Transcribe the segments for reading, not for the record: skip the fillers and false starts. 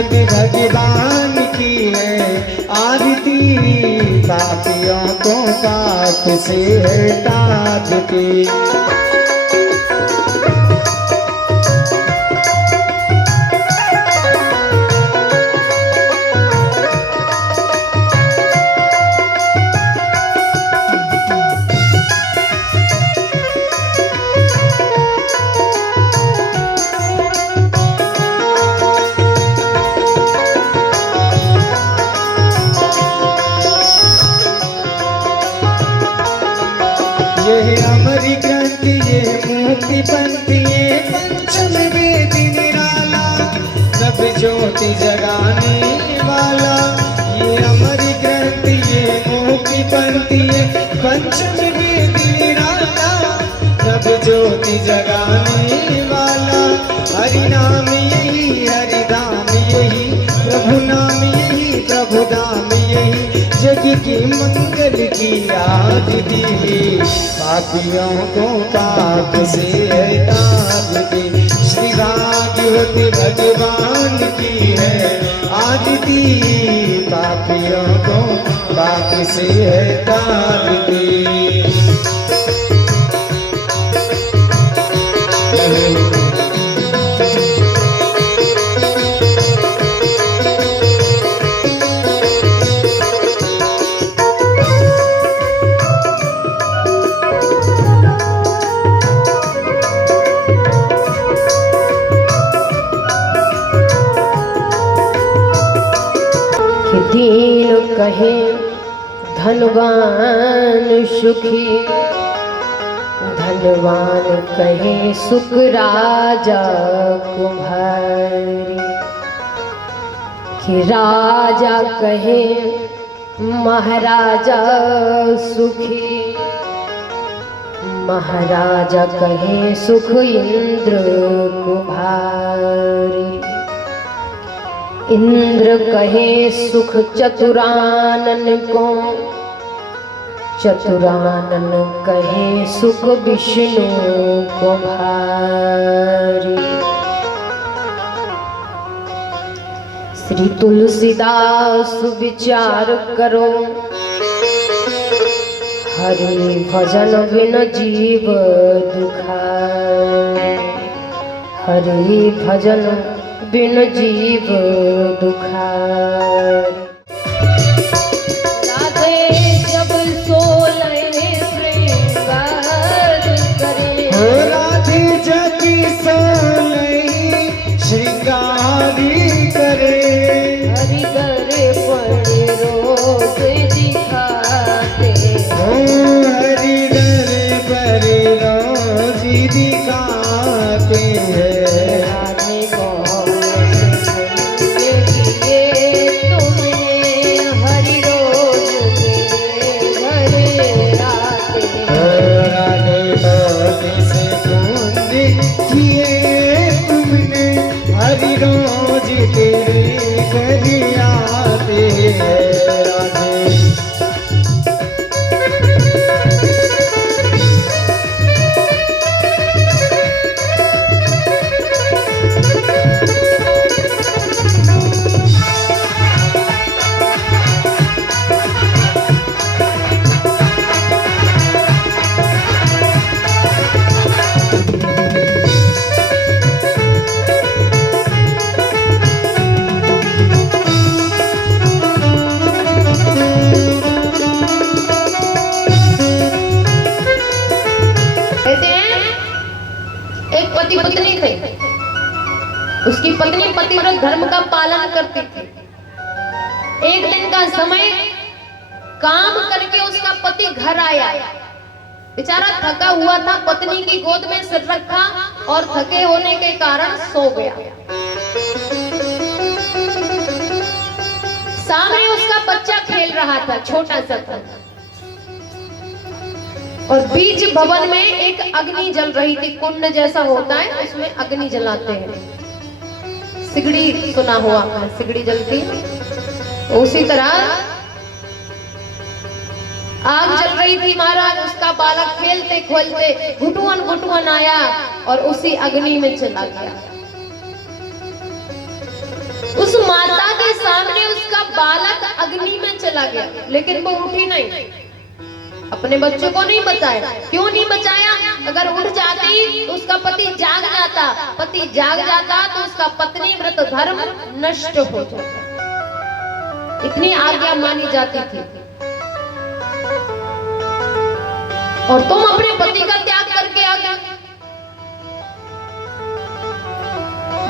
होती भगवान की है आरती, पापियों को पाप से हटा देती। ये अमरी ग्रंथि ये मुक्ति पंथी ये पंचम वेद निराला, सब ज्योति जगाने वाला। ये अमरी ग्रंथि ये मुक्ति पंथी ये पंचम वेद निराला, सब ज्योति जगाने वाला। हरि नाम यही हरि धाम यही, प्रभु नाम यही प्रभु धाम यही, जग की मंगल की आरती, पापियों को पाप से हटा दे। श्री भागवती भगवान की है आरती, पापियों को पाप से हटा दे। दीन कहे धनवान सुखी, धनवान कहे सुख राजा कुम्हारी, कि राजा कहे महाराजा सुखी, महाराजा कहे सुख इंद्र कुम्हारी। इंद्र कहे सुख चतुरानन को, चतुरानन कहे सुख विष्णु कुम्हारी। श्री तुलसीदास विचार करो, हरि भजन बिन जीव दुखाए, हरि भजन बिन जीव दुखाए। राधे जब सोलह श्रृंगार करे, राधे जब सोलह श्रृंगारी करे, हरि करे पड़े रोज दिखाते, हरि करे पड़े रोज दिखाते हैं। पत्नी थे, उसकी पत्नी पतिव्रत धर्म का पालन करती थी। एक दिन का समय काम करके उसका पति घर आया, बेचारा थका हुआ था, पत्नी की गोद में सिर रखा और थके होने के कारण सो गया। सामने उसका बच्चा खेल रहा था, छोटा सा था, और बीच भवन में एक अग्नि जल रही थी। कुंड जैसा होता है, उसमें अग्नि जलाते हैं। सिगड़ी सुना हुआ, सिगड़ी जलती, उसी तरह आग जल रही थी महाराज। उसका बालक खेलते खेलते घुटुअन घुटुअन आया और उसी अग्नि में चला गया। उस माँ बालक अग्नि में चला गया, लेकिन वो उठी नहीं। अपने बच्चों को नहीं बचाया। क्यों नहीं बचाया? अगर उठ जाती तो उसका पति जाग जाता, पति जाग जाता तो उसका पत्नी व्रत धर्म नष्ट हो जाता। इतनी आज्ञा मानी जाती थी। और तुम अपने पति का त्याग करके आ गए।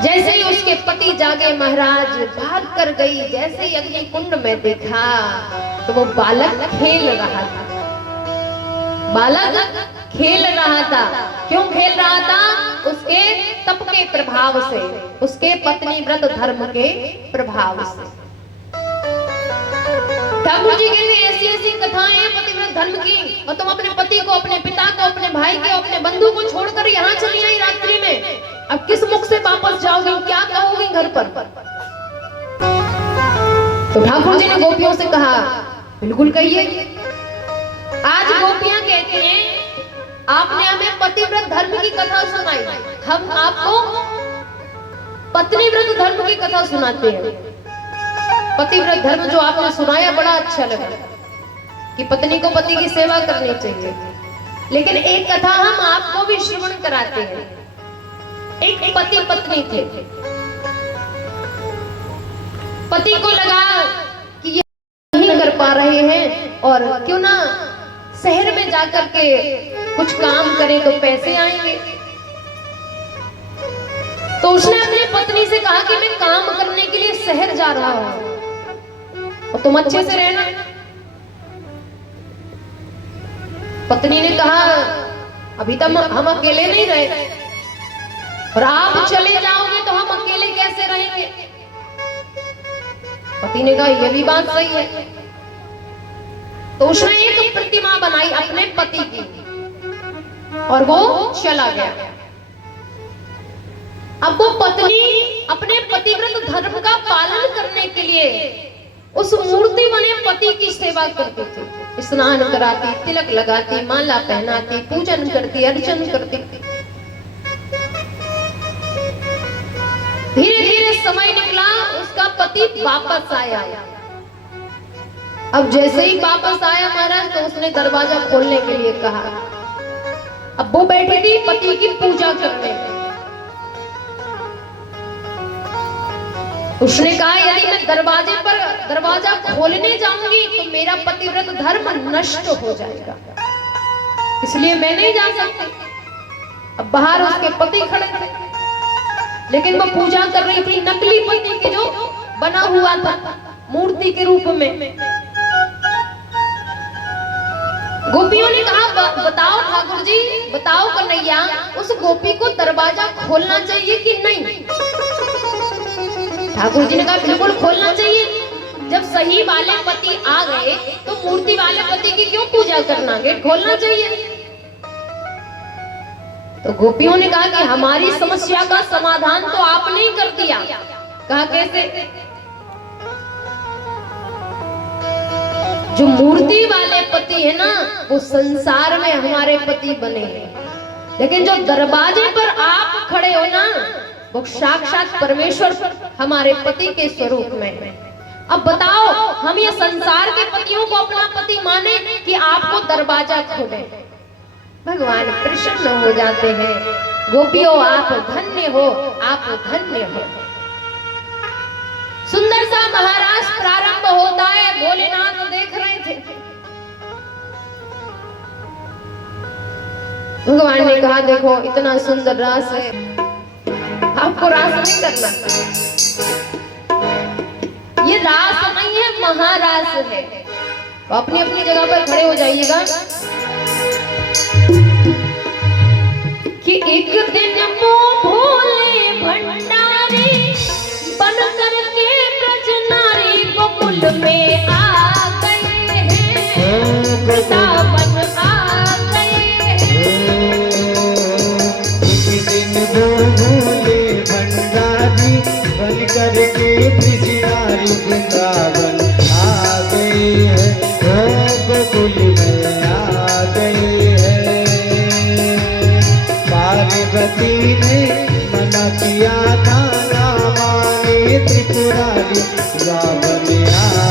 जैसे ही उसके पति जागे, महाराज भाग कर गई। जैसे ही अग्नि कुंड में देखा तो वो बालक खेल रहा था। बालक खेल रहा था। क्यों खेल रहा था? उसके तप के प्रभाव से, उसके पत्नी व्रत धर्म के प्रभाव से। ठाकुर जी कहते हैं ऐसी ऐसी कथाएं हैं पतिव्रत धर्म की, और तुम अपने पति को, अपने पिता को, अपने भाई को, अपने बंधु को छोड़कर यहाँ चली आई रात्रि में। अब किस मुख से वापस जाओगी? क्या कहोगी घर पर? तो ठाकुर जी ने गोपियों से कहा, बिल्कुल कहिए। आज गोपियां कहती हैं आपने हमें पतिव्रत धर्म की कथा सुनाई, हम आपको पत्नीव्रत धर्म की कथा सुनाते हैं। पतिव्रत धर्म जो आपने सुनाया बड़ा अच्छा लगा कि पत्नी को पति की सेवा करनी चाहिए, लेकिन एक कथा हम आपको भी श्रवण कराते हैं। एक पति पत्नी थे। पति को लगा कि ये नहीं कर पा रहे हैं और क्यों ना शहर में जाकर के कुछ काम करें तो पैसे आएंगे। तो उसने अपनी पत्नी से कहा कि मैं काम करने के लिए शहर जा रहा हूं और तुम अच्छे से रहना। पत्नी ने कहा अभी तक हम अकेले नहीं रहे और आप चले जाओगे तो हम अकेले कैसे रहेंगे? पति ने कहा यह भी बात सही है। तो उसने एक प्रतिमा बनाई अपने पति की और वो चला गया। अब वो पत्नी अपने पतिव्रत धर्म का पालन करने के लिए उस मूर्ति बने पति की सेवा करती थी। स्नान कराती, तिलक लगाती, माला पहनाती, पूजन करती, अर्चन करती। धीरे धीरे समय निकला, उसका पति वापस आया। अब जैसे ही वापस आया महाराज तो उसने दरवाजा खोलने के लिए कहा। अब वो बैठी थी पति की पूजा करने। उसने कहा यदि मैं दरवाजा खोलने जाऊंगी तो मेरा पतिव्रत धर्म नष्ट हो जाएगा, इसलिए मैं नहीं जा सकती। अब बाहर उसके पति खड़े थे, लेकिन वो पूजा कर रही थी नकली पति के जो बना हुआ था मूर्ति के रूप में। गोपियों ने कहा बताओ ठाकुर जी, बताओ कन्हैया, उस गोपी को दरवाजा खोलना चाहिए कि नहीं? ठाकुर जी ने कहा बिल्कुल खोलना चाहिए। जब सही वाले पति आ गए तो मूर्ति वाले पति की क्यों पूजा करना, गेट खोलना चाहिए। तो गोपियों ने कहा कि हमारी समस्या का समाधान तो आपने ही कर दिया। कहा कैसे? जो मूर्ति वाले पति है ना वो संसार में हमारे पति बने हैं, लेकिन जो दरवाजे पर आप खड़े हो ना वो साक्षात परमेश्वर हमारे पति के स्वरूप में। अब बताओ हम ये संसार के पतियों को अपना पति माने कि आपको दरवाजा खोले? भगवान प्रसन्न हो जाते हैं। गोपियों आप धन्य हो, आप धन्य हो। सुंदर सा महाराज प्रारंभ होता है। भोलेनाथ देख रहे थे। भगवान ने कहा देखो इतना सुंदर रास है, आपको रास नहीं करना। ये रास नहीं है, महारास है। तो अपनी अपनी जगह पर खड़े हो जाइएगा कि एक दिन वो भोले भंडारी बन करके ब्रज नारी गोकुल में आ गए हैं, वृंदावन आ गए हैं। एक दिन वो भोले भंडारी बन करके ब्रज नारी वृंदावन आ गए हैं, गोकुल में आ गए हैं। पार्वती ने मना किया था ना माने त्रिपुरारी, रावण आ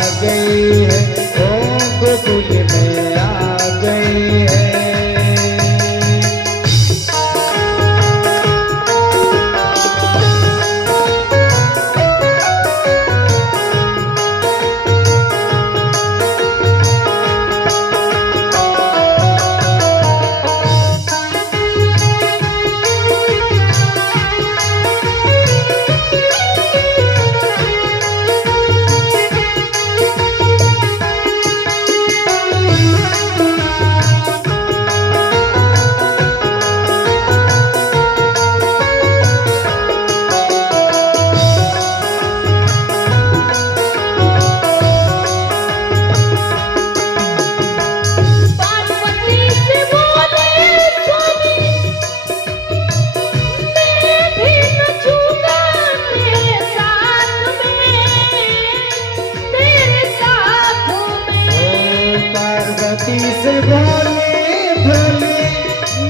ऐसे भोले भोले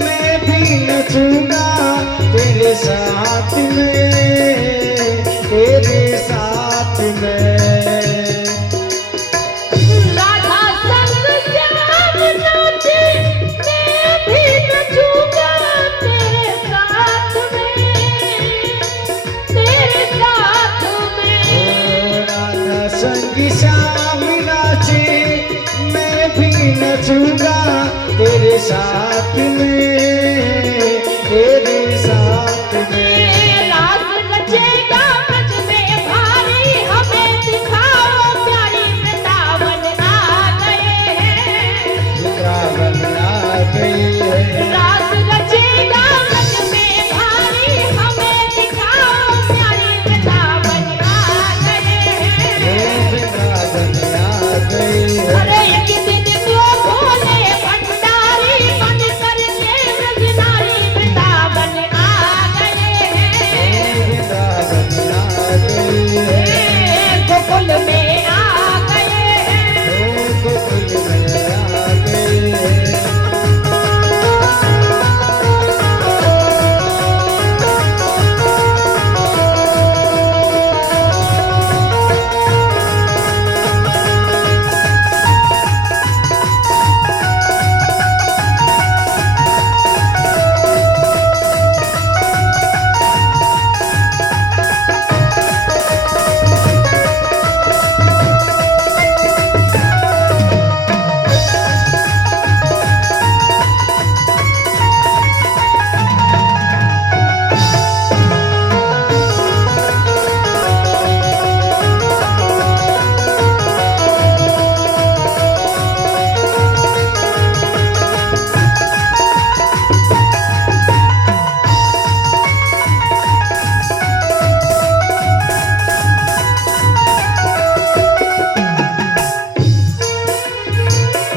मैं भी नचूंगा तेरे साथ में, तेरे साथ में। राधा संग श्याम नाचे मैं भी नचूंगा तेरे साथ में, तेरे साथ में। राधा संग श्याम नाचे मैं भी नचूंगा तेरे साथ में, तेरे साथ में। रास रचेगा ब्रज में भारी हमें दिखाओ प्यारी वृंदावन आ गए हैं, वृंदावन आ गई है। रास रचेगा ब्रज में भारी हमें दिखाओ प्यारी वृंदावन आ गए हैं, वृंदावन आ गई है। अरे एक दिन तो भोले भंडारी बन करके ब्रज नारी वृंदावन आ गए हैं, वृंदावन आ गई है। गोकुल में आ गए हैं। गोकुल में आ गई है।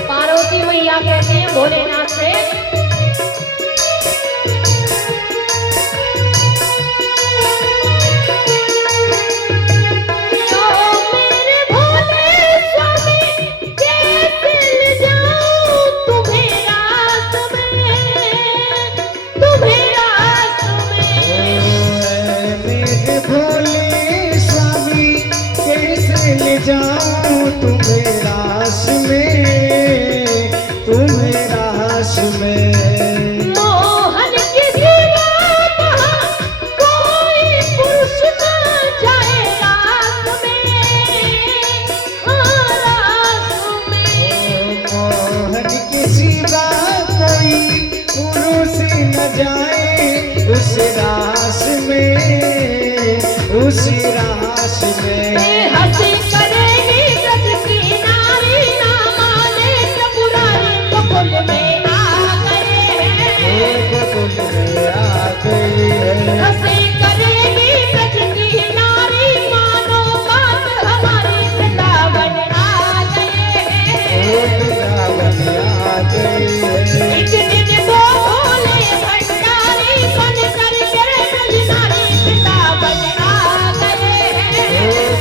पार्वती मैया कहते हैं भोलेनाथ से, ओ मेरे भोले स्वामी कैसे ले जाऊं तुम्हें रास में, तुम्हें रास में। मेरे भोले स्वामी कैसे ले जाऊं तुम्हें रास में, तुम्हें रास में। मोहन की सिवा वहाँ कोई पुरुष न जाए रास में, हाँ रास में। मोहन के सिवा कोई पुरुष न जाए उस रास में, उस रास में। हंसी करेगी ब्रज की नारी ना माने त्रिपुरारी, गोकुल में आ गए हैं। गोकुल में आ गई है। हंसी करेगी ब्रज की नारी मानो बात हमारी वृंदावन आ गए हैं। वृंदावन आ गई है। एक दिन वो भोले भंडारी बन करके ब्रज नारी वृंदावन आ गए हैं।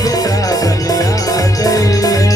वृंदावन आ गई है।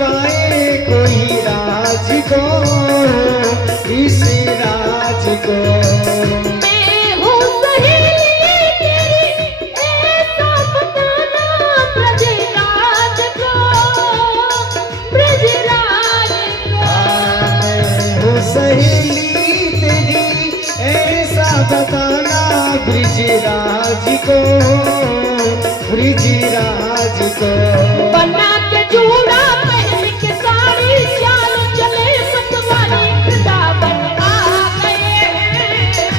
पाए कोई राज को, इस राज को। मैं हूँ सहेली तेरी, ऐसा बताना ब्रजराज को, ब्रजराज को। मैं हूँ सहेली तेरी, ऐसा बताना ब्रजराज को, ब्रजराज को। बना के जूड़ा पहन के साड़ी, चाल चले मतवाली, वृंदावन आ गए हैं।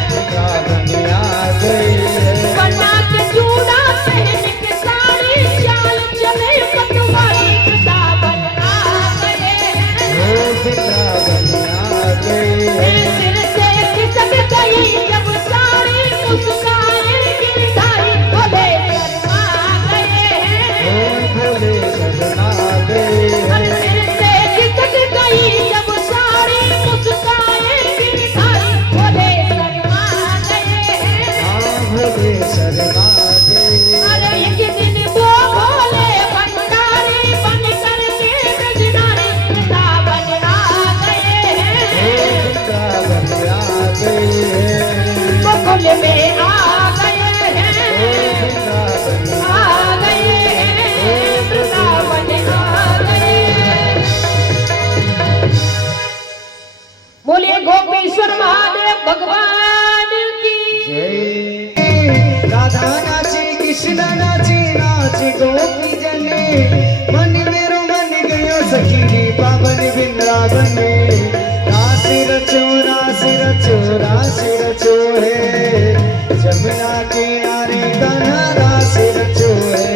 वृंदावन आ गए हैं। बना के जूड़ा पहन के साड़ी, चाल चले मतवाली, वृंदावन आ गए हैं। वृंदावन आ गए हैं। सिर से खिसक गई जब साड़ी, मुस्काए गिरधारी, भोले शर्मा गए हैं। भोले शर्मा गए हैं। सिर से खिसक गई जब साड़ी, मुस्काए गिरधारी, भोले शर्मा गए हैं। भोले शर्मा गए हैं। अरे एक दिन वो भोले भंडारी बन करके ब्रजनारी, वृंदावन आ गए हैं। वृंदावन आ गए हैं। गोकुल में आ गए हैं। वृंदावन आ गए हैं, वृंदावन आ गए हैं। बोलिए गोपीश्वर महादेव भगवान की। जय। राधा नाचे कृष्ण नाचे, नाचे गोपी जने, मन मेरो मन गयो सखी रे पावन वृंदावन। रास रचो रास रचो रास रचो है, जमुना किनारे कान्हा रास रचो है।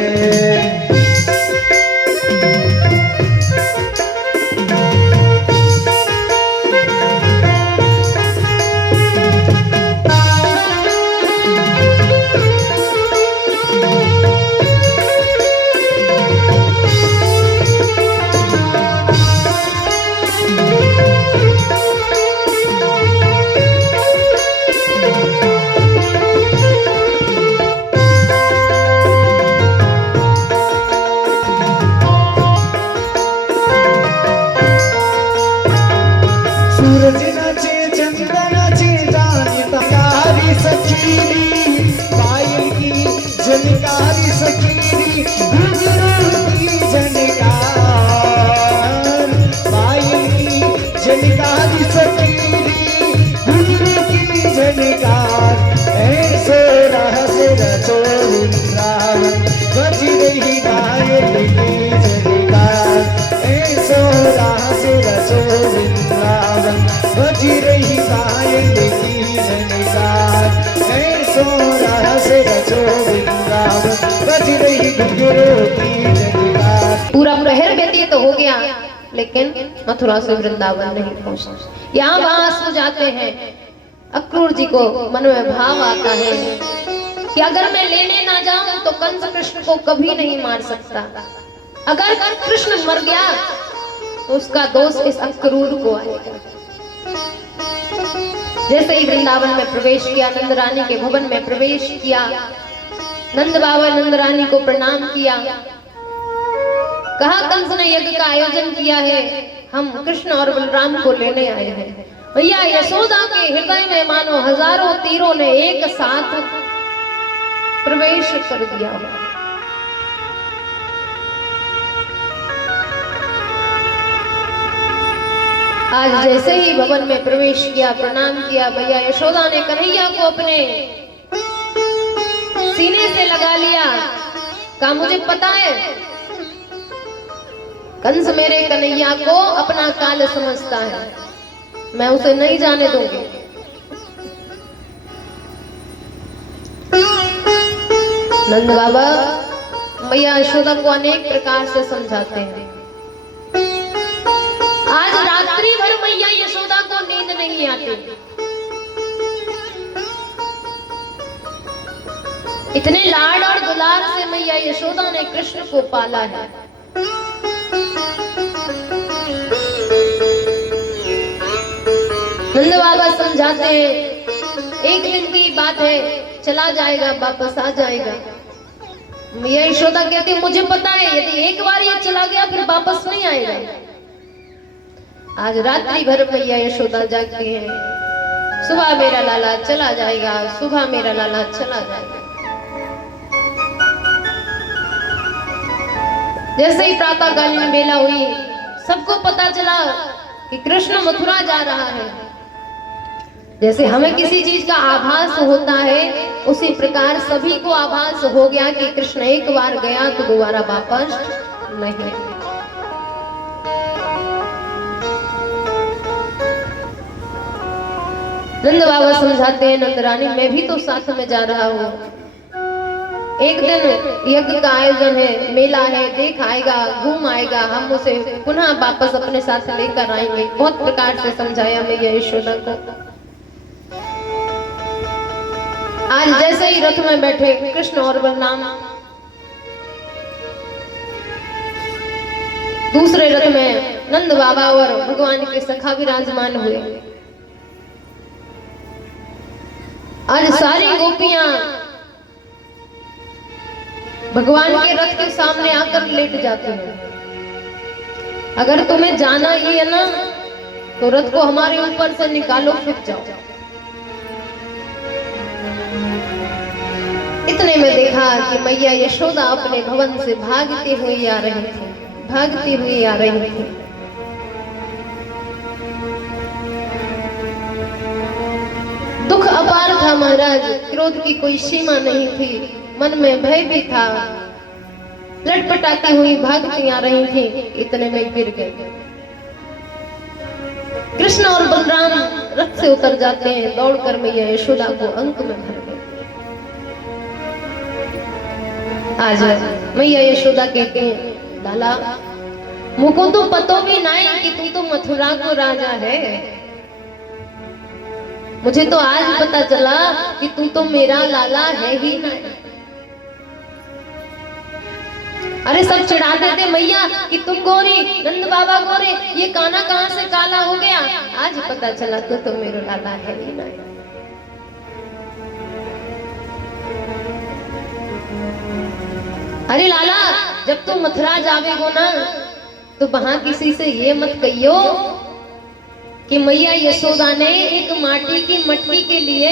सूरज नाचे चंद्र नाचे, जाने तकारी सखीरी, पायल की झनकारी सखीरी, घुंघरू की झनकार। पायल की झनकारी सखीरी, घुंघरू की झनकार। ऐसो रहस रचो वृंदावन, बज रही पायल की झनकार। ऐसो रहस रचो वृंदावन, बज रही पायल की झनकार। ऐसो रहस रचो वृंदावन, बज रही घुंघरू की झनकार। पूरा प्रहर व्यतीत हो गया, लेकिन मथुरा से वृंदावन नहीं पहुंचा। यहाँ वहां सो जाते हैं। अक्रूर जी को मन में भाव आता है कि अगर मैं लेने ना जाऊं तो कंस कृष्ण को कभी नहीं मार सकता। अगर कृष्ण मर गया तो उसका दोष इस अक्रूर को आएगा। जैसे ही वृंदावन में प्रवेश किया, नंद रानी के भवन में प्रवेश किया, नंद बाबा नंद रानी को प्रणाम किया। कहा कंस ने यज्ञ का आयोजन किया है, हम कृष्ण और बलराम को लेने आए हैं। भैया यशोदा के हृदय में मानो हजारों तीरों ने एक साथ प्रवेश कर दिया। आज जैसे ही भवन में प्रवेश किया, प्रणाम किया, भैया यशोदा ने कन्हैया को अपने सीने से लगा लिया। कहा मुझे पता है कंस मेरे कन्हैया को अपना काल समझता है, मैं उसे नहीं जाने दूंगी। नंद बाबा मैया यशोदा को अनेक प्रकार से समझाते हैं। आज रात्रि भर मैया यशोदा को नींद नहीं आती। इतने लाड और दुलार से मैया यशोदा ने कृष्ण को पाला है। नंद बाबा समझाते हैं एक दिन की बात है, चला जाएगा, वापस आ जाएगा। मैया यशोदा कहती मुझे पता है, यदि एक बार ये चला गया फिर वापस नहीं आएगा। आज रात्रि भर मैया यशोदा जागती हैं। सुबह मेरा लाला चला जाएगा, सुबह मेरा लाला चला जाएगा। जैसे ही प्रातःकालीन बेला हुई, सबको पता चला कि कृष्ण मथुरा जा रहा है। जैसे हमें किसी चीज का आभास होता है, उसी प्रकार सभी को आभास हो गया कि कृष्ण एक बार गया तो दोबारा वापस नहीं। नंद बाबा समझाते हैं, नंद रानी मैं भी तो साथ में जा रहा हूँ। एक दिन यज्ञ का आयोजन है, मेला है, देख आएगा, घूम आएगा, हम उसे पुनः वापस अपने साथ लेकर आएंगे। बहुत प्रकार से समझाया मैया यशोदा को। आज जैसे ही रथ में बैठे कृष्ण और बलराम, दूसरे रथ में नंद बाबा और भगवान के सखा विराजमान हुए। आज सारी गोपियां भगवान के रथ के सामने आकर लेट जाती हैं। अगर तुम्हें जाना ही है ना, तो रथ को हमारे ऊपर से निकालो, फिर जाओ। इतने में देखा कि मैया यशोदा अपने भवन से भागती हुई आ रही थी, भागती हुई आ रही थी। दुख अपार था महाराज, क्रोध की कोई सीमा नहीं थी, मन में भय भी था। लटपटाती हुई भागती आ रही थी, इतने में गिर गए। कृष्ण और बलराम रथ से उतर जाते हैं, दौड़कर मैया यशोदा को अंक में भर गए। आज मैया यशोदा कहते हैं, लाला मुझको तो पतो भी नहीं कि तू तो मथुरा को राजा है। मुझे तो आज पता चला कि तू तो मेरा लाला है ही नहीं। अरे सब चिढ़ाते थे मैया कि तुम गोरी, नंद बाबा गोरे, ये काना कहां से काला हो गया। आज पता चला तो मेरा लाला है ही नहीं। अरे लाला, जब तुम मथुरा जावेगो ना, तो वहां किसी से ये मत कहियो कि मैया यशोदा ने एक माटी की मटकी के लिए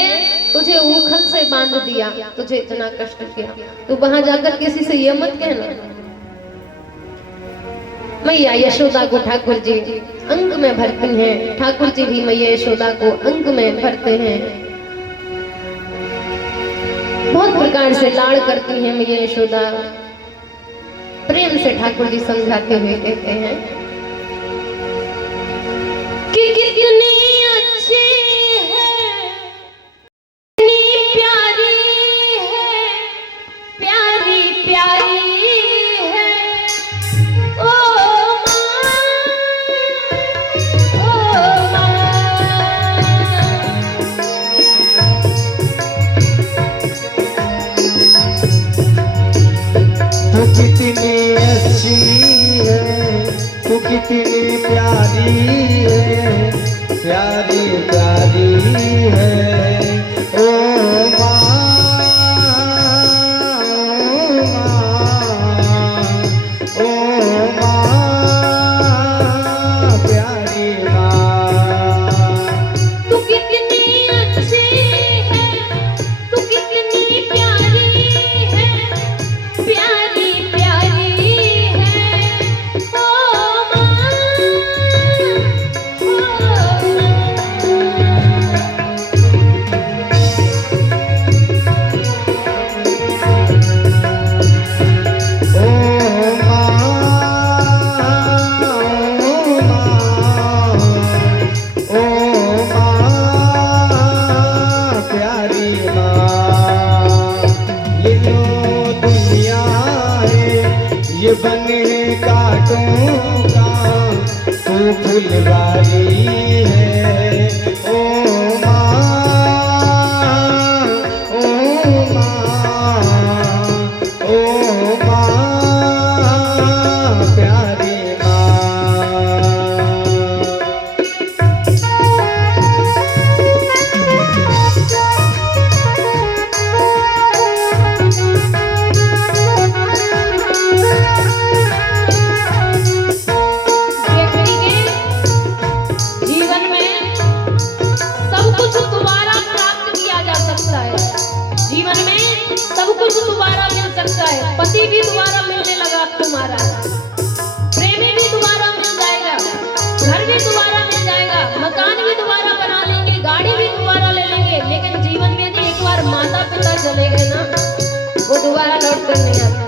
तुझे ऊखल से बांध दिया, तुझे इतना कष्ट किया। तो वहां जाकर किसी से ये मत कहना। मैया यशोदा को ठाकुर जी अंक में भरती हैं, ठाकुर जी भी मैया यशोदा को अंक में भरते हैं। बहुत प्रकार से लाड़ करती हैं मैया यशोदा। प्रेम से ठाकुर जी समझाते हुए कहते हैं कि कितनी अच्छी है, कितनी प्यारी है, प्यारी प्यारी है ओ माँ, ओ माँ। तू कितनी अच्छी है, तू कितनी प्यारी है, प्यारी प्यारी है ओ माँ, ओ माँ, प्यारी माँ। तू कितनी अच्छी है, तू कितनी प्यारी है, प्यारी प्यारी है ओ माँ, ओ बन काटों का तू फुलवारी है ओ माँ, ओ माँ, ओ माँ, प्यारी माँ। व्यक्ति के कुछ दोबारा मिल सकता है, पति भी दोबारा मिलने लगा तुम्हारा, प्रेमी भी दोबारा मिल जाएगा, घर भी दोबारा मिल जाएगा, मकान भी दोबारा बना लेंगे, गाड़ी भी दोबारा ले लेंगे, लेकिन जीवन में यदि एक बार माता पिता चले गए ना, वो दोबारा लौट कर नहीं आते।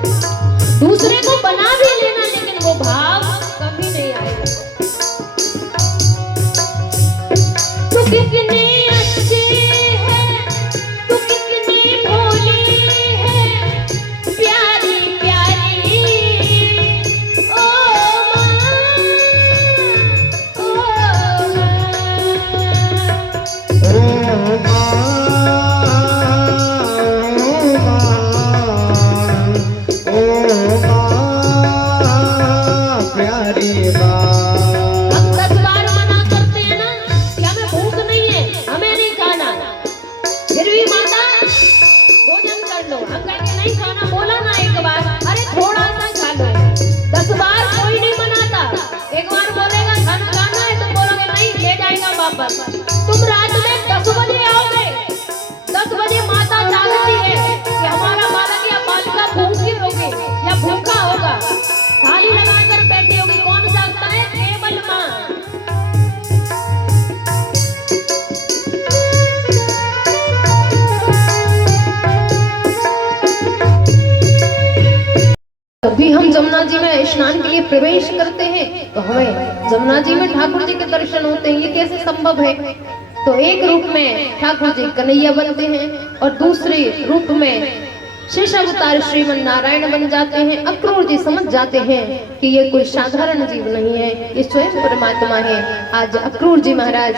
दूसरे को बना भी लेना, लेकिन वो भाव कभी नहीं आएगा। तू कितनी अच्छी है, तू कितनी भोली है, प्यारी प्यारी ओ माँ, ओ प्यारी माँ। हम 10 बार मना करते हैं ना कि हमें भूख नहीं है, हमें नहीं खाना, फिर भी माता भोजन कर लो, हम कहेंगे नहीं खाना, बोला ना एक बार, अरे थोड़ा सा खा लो। 10 बार कोई नहीं मनाता, एक बार बोलेगा खाना खाना है, तुम बोलोगे नहीं, ले जाएगा वापस। तुम रात में 10 बजे आओगे, 10 बजे माता जागती है कि हमारा बालक या बालिका भूखी होगी या भूखा होगा, थाली लगाकर बैठी होगी, कौन जागता है? केवल माँ। जब भी हम जमुना जी में स्नान के लिए प्रवेश करते हैं तो हमें जमुना जी में ठाकुर जी के दर्शन होते हैं। ये कैसे संभव है? तो एक रूप में ठाकुर जी कन्हैया बनते हैं और दूसरे रूप में शेष अवतार श्रीमन नारायण बन जाते हैं। अक्रूर जी समझ जाते हैं कि ये कोई साधारण जीव नहीं है, ये स्वयं परमात्मा है। आज अक्रूर जी महाराज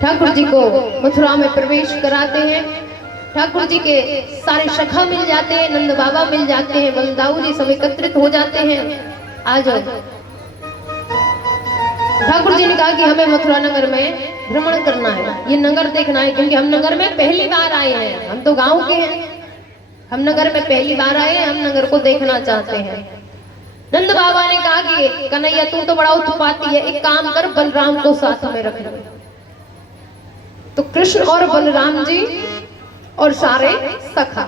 ठाकुर जी को मथुरा में प्रवेश कराते हैं। ठाकुर जी के सारे सखा मिल जाते हैं, नंद बाबा मिल जाते हैं, बलदाऊ जी सब एकत्रित हो जाते हैं। आज ठाकुर जी ने कहा कि हमें मथुरा नगर में भ्रमण करना है, ये नगर देखना है, क्योंकि हम नगर में पहली बार आए हैं, हम तो गांव के हैं, हम नगर में पहली बार आए हैं, हम नगर को देखना चाहते हैं। नंद बाबा ने कहा कि कन्हैया तू तो बड़ा उत्पाती है, एक काम कर बलराम को साथ में रख लो। तो कृष्ण और बलराम जी और सारे सखा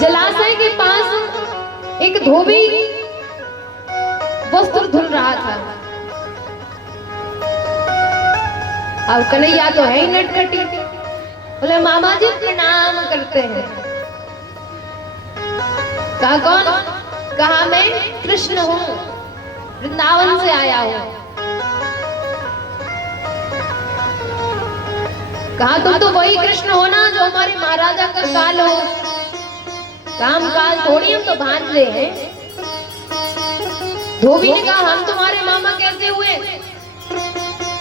जलाशय के पास एक धोबी वस्त्र धुल रहा था। अब कन्हैया तो है ही नटखटी, बोले मामा जी प्रणाम करते हैं। कहा कौन? कहा मैं कृष्ण हूँ, वृंदावन से आया हूँ। कहा तुम तो वही कृष्ण हो ना जो हमारे महाराजा का काल हो। काम काल थोड़ी हम तो भांजे हैं। धोबी ने कहा हम तुम्हारे मामा कैसे हुए?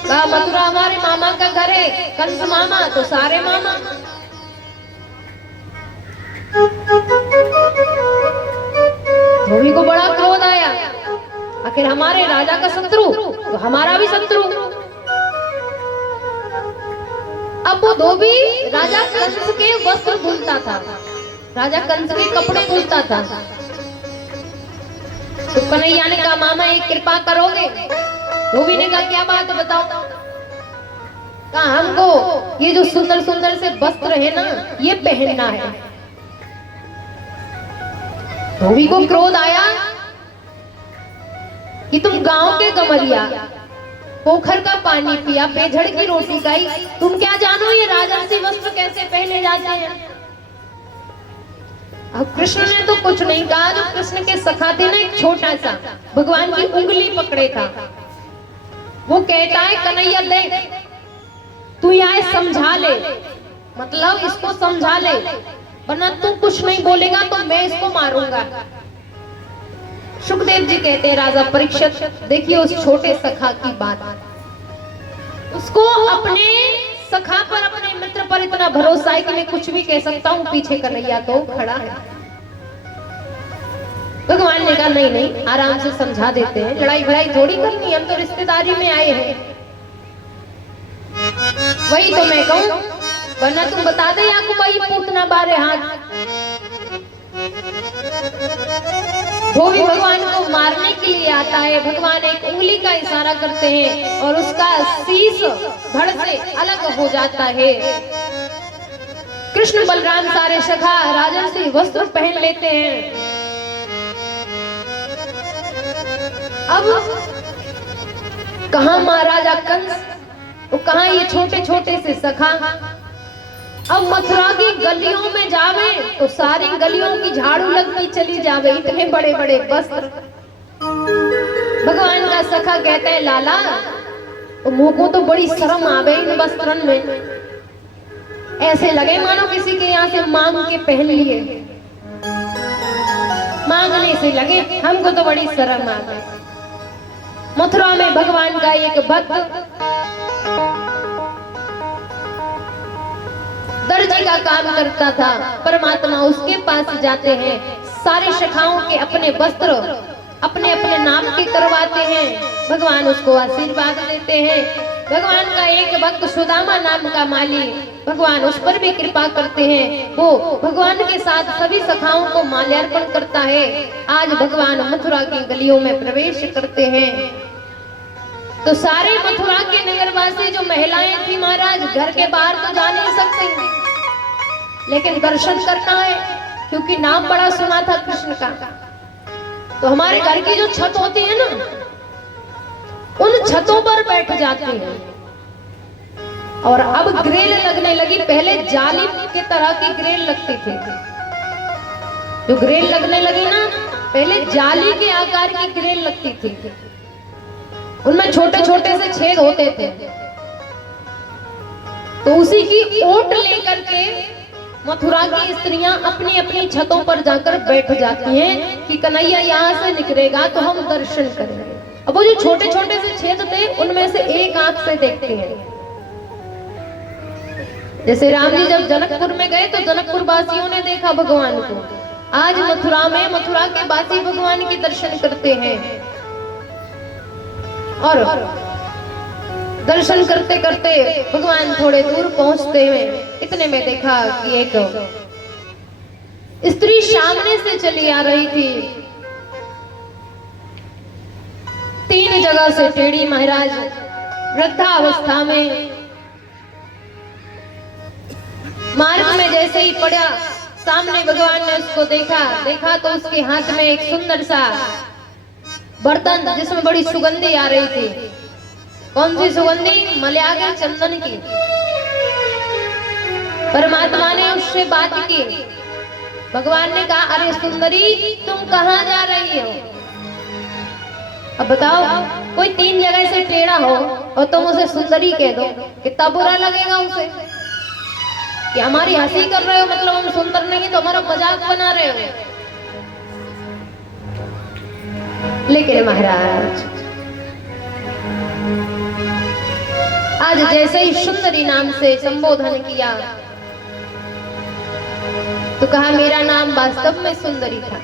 कहा मथुरा हमारे मामा का घर है, कंस मामा तो सारे मामा। धोबी को बड़ा क्रोध आया, आखिर हमारे राजा का शत्रु तो हमारा भी शत्रु। अब वो धोबी राजा कंस के वस्त्र धुलता था, राजा कंस के कपड़े धुलता था। तो कन्हैया ने कहा मामा एक कृपा करोगे? धोबी ने कहा क्या बात बताओ? कहा हमको ये जो सुंदर सुंदर से वस्त्र है ना ये पहनना है। धोबी को क्रोध आया कि तुम गांव के गमरिया, पोखर का पानी पिया, बेझड़ की रोटी खाई, तुम क्या जानो ये राजसी वस्त्र कैसे पहने जाते हैं? अब कृष्ण ने तो कुछ नहीं कहा। जो कृष्ण के सखा थे ना, एक छोटा सा भगवान की उंगली पकड़े था, वो कहता है कन्हैया दे तू यहाँ समझा ले, मतलब इसको समझा ले, वरना तू कुछ नहीं बोलेगा तो मैं इसको मारूंगा। सुखदेव जी कहते हैं राजा परीक्षित देखिए उस छोटे सखा की बात, उसको अपने सखा पर, अपने मित्र पर इतना भरोसा है कि मैं कुछ भी कह सकता हूँ, पीछे कन्हैया तो खड़ा है। भगवान ने कहा नहीं नहीं आराम से समझा देते हैं, लड़ाई भड़ाई थोड़ी करनी, हम तो रिश्तेदारी में आए हैं। वही तो मैं कहूँ, वरना तुम बता दे यहाँ को वही पूतना बारे हाथ। वो भी भगवान को मारने के लिए आता है। भगवान एक उंगली का इशारा करते हैं और उसका शीश धड़ से अलग हो जाता है। कृष्ण बलराम सारे सखा राजर्षि वस्त्र पहन लेते हैं। अब कहां महाराजा कंस, वो कहां ये छोटे छोटे से सखा। अब मथुरा की गलियों में जावे तो सारी गलियों की झाड़ू लगती चली जावे, इतने बड़े बड़े वस्त्र। भगवान का सखा कहता है लाला, तो मुंह को तो बड़ी शर्म आवे इन वस्त्रन में, ऐसे लगे मानो किसी के यहाँ से मांग के पहन लिए, मांगने से लगे, हमको तो बड़ी शर्म आ गई। मथुरा में भगवान का एक भक्त दर्जी का काम करता था। परमात्मा उसके पास जाते हैं, सारे सखाओं के अपने वस्त्र अपने अपने नाम के करवाते हैं। भगवान उसको आशीर्वाद देते हैं। भगवान का एक भक्त सुदामा नाम का माली, भगवान उस पर भी कृपा करते हैं। वो भगवान के साथ सभी सखाओं को माल्यार्पण करता है। आज भगवान मथुरा की गलियों में प्रवेश करते हैं तो सारे मथुरा के नगरवासी जो महिलाएं थी महाराज, घर के बाहर तो जा नहीं सकते, लेकिन दर्शन करना है क्योंकि नाम बड़ा सुना था कृष्ण का। तो हमारे घर की जो छत होती है ना, उन छतों पर बैठ जाते हैं। और अब ग्रिल लगने लगी, पहले जाली के तरह की ग्रिल लगती थी। जो ग्रिल लगने लगी ना, पहले जाली के आकार की ग्रिल लगती थी, उनमें छोटे छोटे से छेद होते थे। तो उसी की ओट लेकर के मथुरा की स्त्रियां अपनी अपनी छतों पर जाकर बैठ जाती हैं कि कन्हैया यहाँ से निकलेगा तो हम दर्शन करेंगे। अब वो जो छोटे छोटे से छेद थे, उनमें से एक आंख से देखते हैं। जैसे राम जी जब जनकपुर में गए तो जनकपुर वासियों ने देखा भगवान को, आज मथुरा में मथुरा के वासी भगवान के दर्शन करते हैं। और दर्शन करते करते भगवान थोड़े दूर पहुंचते हुए इतने में देखा कि एक स्त्री सामने से चली आ रही थी, 3 जगह से टेढ़ी महाराज, वृद्धावस्था में। मार्ग में जैसे ही पड़ा, सामने भगवान ने उसको देखा तो उसके हाथ में एक सुंदर सा बर्तन जिसमें बड़ी सुगंधी आ रही थी। कौन सी सुगंधी? मलयागी चंदन की। परमात्मा ने उससे बात की। भगवान ने कहा, अरे सुंदरी, तुम कहाँ जा रही हो? अब बताओ, कोई 3 जगह से टेढ़ा हो और तुम उसे सुंदरी कह दो, कितना बुरा लगेगा उसे कि हमारी हंसी कर रहे हो, मतलब हम सुंदर नहीं तो हमारा मजाक बना रहे हो। लेकिन महाराज आज जैसे ही सुंदरी नाम से संबोधन किया तो कहा, मेरा नाम वास्तव में सुंदरी था,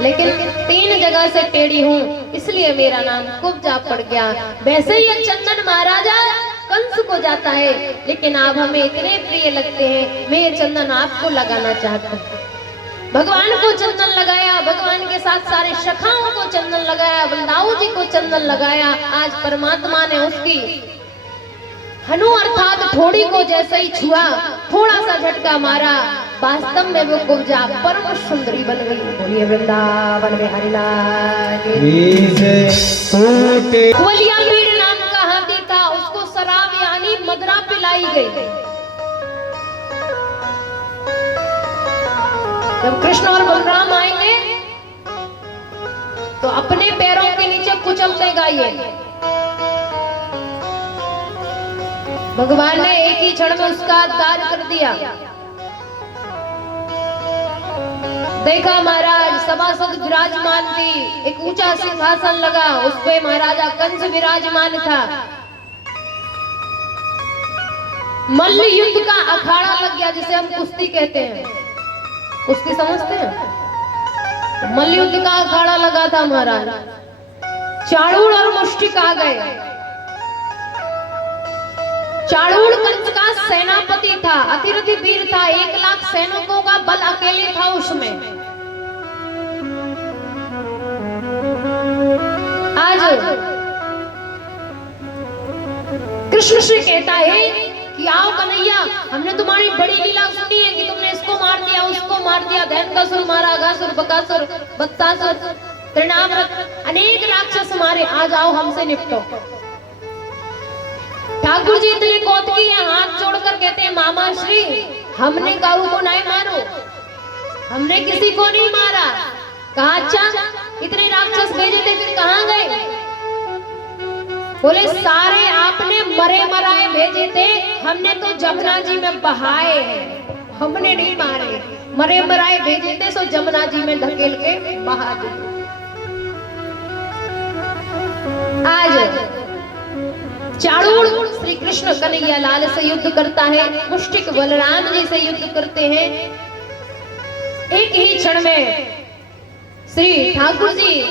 लेकिन 3 जगह से टेढ़ी हूँ, इसलिए मेरा नाम कुब्जा पड़ गया। वैसे ही ये चंदन महाराजा कंस को जाता है, लेकिन आप हमें इतने प्रिय लगते हैं, मैं ये चंदन आपको लगाना चाहता हूँ। भगवान को चंदन लगाया, भगवान के साथ सारे सखाओं को चंदन लगाया, वृंदावन जी को चंदन लगाया। आज परमात्मा ने उसकी हनु अर्थात थोड़ी को जैसे ही छुआ, थोड़ा सा झटका मारा, वास्तव में वो कुब्जा परम सुंदरी बन गई। बोलिए वृंदावन में हरि लाल की। कुवलिया पीड़ नाम का हाथी था, उसको शराब यानी मदरा पिलाई गई। जब कृष्ण और बलराम आएंगे तो अपने पैरों के नीचे कुचल देगा ये। भगवान ने एक ही क्षण में उसका दान कर दिया। देखा महाराज, सभासद विराजमान थी, एक ऊंचा सिंहासन लगा, उस पे महाराजा कंस विराजमान था। मल्ल युद्ध का अखाड़ा लग गया, जिसे हम कुश्ती कहते हैं। कुश्ती समझते हैं? मल्ल युद्ध का अखाड़ा लगा था महाराज। चाणूर और मुष्टिक आ गए। चाणूर कंस का सेनापति था, अतिरथी वीर था, 1 लाख सैनिकों का बल अकेले था उसमें। कृष्ण से कहता है कि आओ कन्हैया, हमने तुम्हारी बड़ी लीला सुनी है कि तुमने इसको मार दिया, उसको मार दिया, दैत्यासुर मारा, अघासुर, बकासुर, वत्सासुर, तृणाव्रत, अनेक राक्षस मारे, आ जाओ हमसे निपटो। ठाकुर जी इतने कौतुकी हैं, हाथ जोड़कर कहते हैं मामा श्री, हमने काऊ को नहीं मारो, हमने किसी को नहीं मारा। कहा अच्छा, इतने राक्षस भेजे थे फिर कहां गए? बोले सारे आपने मरे मराए भेजे थे, हमने तो जमुना जी में बहाए हैं, हमने नहीं मारे। मरे मराए भेजे थे सो जमुना जी में धकेल के बहा दिए। आज चाणूर श्री कृष्ण कन्हैया लाल से युद्ध करता है, मुष्टिक बलराम जी से युद्ध करते हैं। एक ही क्षण में श्री ठाकुर जी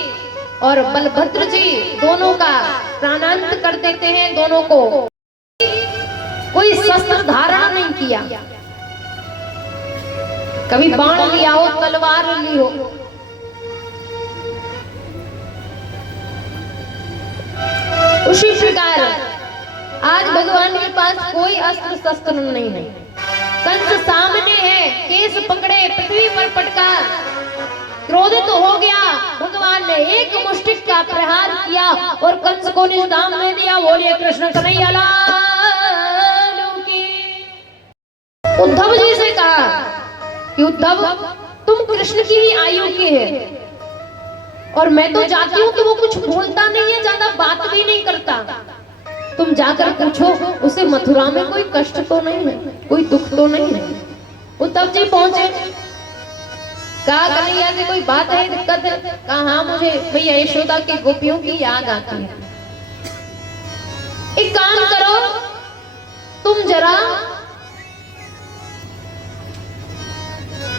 और बलभद्र जी दोनों का प्राणांत कर देते हैं। दोनों को कोई शस्त्र धारण नहीं किया, कभी बाण लिया हो, तलवार ली हो। उसी प्रकार आज भगवान के पास कोई अस्त्र शस्त्र नहीं है। कंस सामने है, केस पकड़े, पृथ्वी पर पटका, क्रोधित हो गया। भगवान ने एक मुष्टिक का प्रहार किया और कंस को निष्काम में दिया। बोलिए कृष्ण कन्हैया लाल की। उद्धव जी से कहा कि उद्धव, तुम कृष्ण की ही आयु के हैं और मैं तो जाती हूँ तो वो कुछ बोलता नहीं है, ज्यादा बात भी नहीं करता। तुम जाकर पूछो उसे मथुरा में कोई कष्ट तो नहीं है, कोई दुख तो नहीं है। उद्धव जी पहुंचे, कहा कन्हैया से कोई बात है, दिक्कत है? कहा हाँ, मुझे भैया यशोदा की गोपियों की याद आती है। एक काम करो, तुम जरा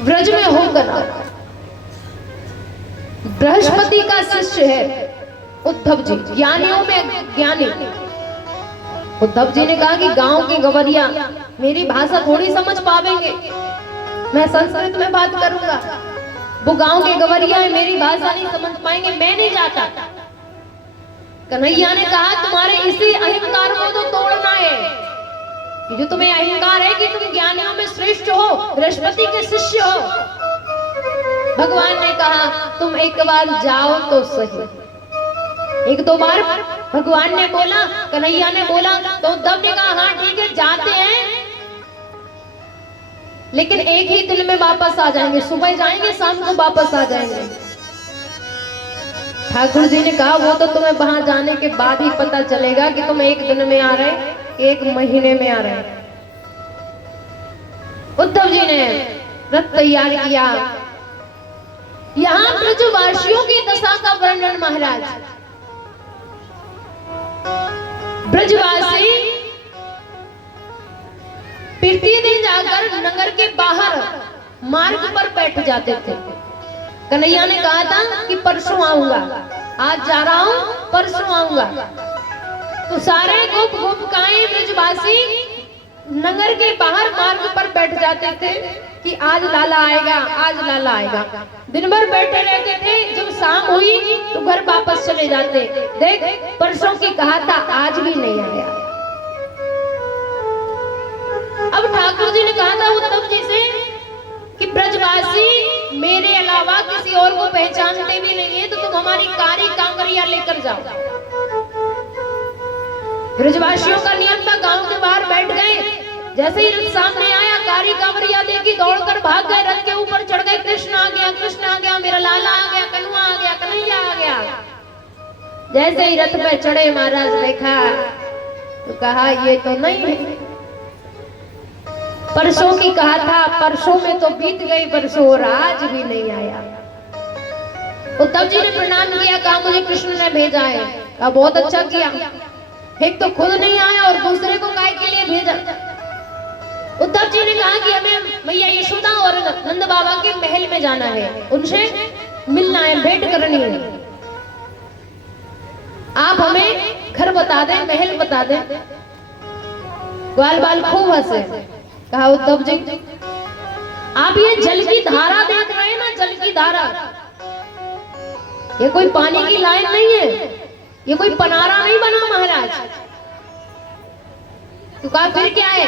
ब्रज में होकर आओ। बृहस्पति का शिष्य है उद्धव जी, ज्ञानियों में ज्ञानी। उद्धव जी ने कहा कि गांव के गवरिया मेरी भाषा थोड़ी समझ पावेंगे, मैं संस्कृत में बात करूंगा, वो गांव के गवरिया है, मेरी भाषा नहीं समझ पाएंगे, मैं नहीं जाता। कन्हैया ने कहा तुम्हारे इसी अहंकार को तो तोड़ना है, जो तुम्हें अहंकार है कि तुम ज्ञानियों में श्रेष्ठ हो, बृहस्पति के शिष्य हो। भगवान ने कहा तुम एक बार जाओ तो सही। एक दो बार भगवान ने बोला, कन्हैया ने बोला, तो उद्धव ने कहा हाँ ठीक है जाते हैं, लेकिन एक ही दिन में वापस आ जाएंगे, सुबह जाएंगे शाम को वापस आ जाएंगे। ठाकुर जी ने कहा वो तो तुम्हें वहां जाने के बाद ही पता चलेगा कि तुम एक दिन में आ रहे, एक महीने में आ रहे। उद्धव जी ने रथ तैयार किया। यहाँ ब्रजवासियों की दशा का वर्णन महाराज। ब्रजवासी प्रतिदिन जाकर नगर के बाहर मार्ग पर बैठ जाते थे। कन्हैया ने कहा था कि परसों आऊंगा, आज जा रहा हूं, परसों आऊंगा। तो सारे गोप गोपिकाएं ब्रजवासी नगर के बाहर मार्ग पर बैठ जाते थे कि आज लाला आएगा, आज लाला आएगा। दिन भर बैठे रहते थे, जब शाम हुई तो घर वापस चले जाते। देख परसों की कहा था, आज भी नहीं आया। अब ठाकुर जी ने कहा था उद्धव जी से कि ब्रजवासी मेरे अलावा किसी और को पहचानते भी नहीं है, तो तुम हमारी कारी कांकरिया लेकर जाओ। ब्रजवासियों का नियम था, गांव के बाहर बैठ गए, जैसे ही रथ सामने आया कारी कांवरिया देखी, दौड़कर भाग गए, रथ के ऊपर चढ़ गए। कृष्ण आ गया, कृष्ण आ गया, मेरा लाला आ गया, कन्हैया आ गया, कन्हैया आ गया। जैसे ही रथ पे चढ़े महाराज देखा तो कहा ये तो नहीं है, परसों की कहा था, परसों में तो बीत गई परसों और आज भी नहीं आया। उद्धव जी ने प्रणाम किया, कहा मुझे कृष्ण ने भेजा है। कहा बहुत अच्छा किया, एक तो खुद नहीं आया और दूसरे को काय के लिए भेजा। उद्धव जी ने कहा कि हमें मैया यशोदा और नंद बाबा के महल में जाना है, उनसे मिलना है, भेंट करनी है। आप हमें घर बता दें, महल बता दें। ग्वाल बाल खूब हंसे। कहा उद्धव जी आप ये जल की धारा देख रहे हैं ना, जल की धारा, ये कोई पानी की लाइन नहीं है, ये कोई पनारा नहीं बना महाराज। तो कहा फिर क्या है?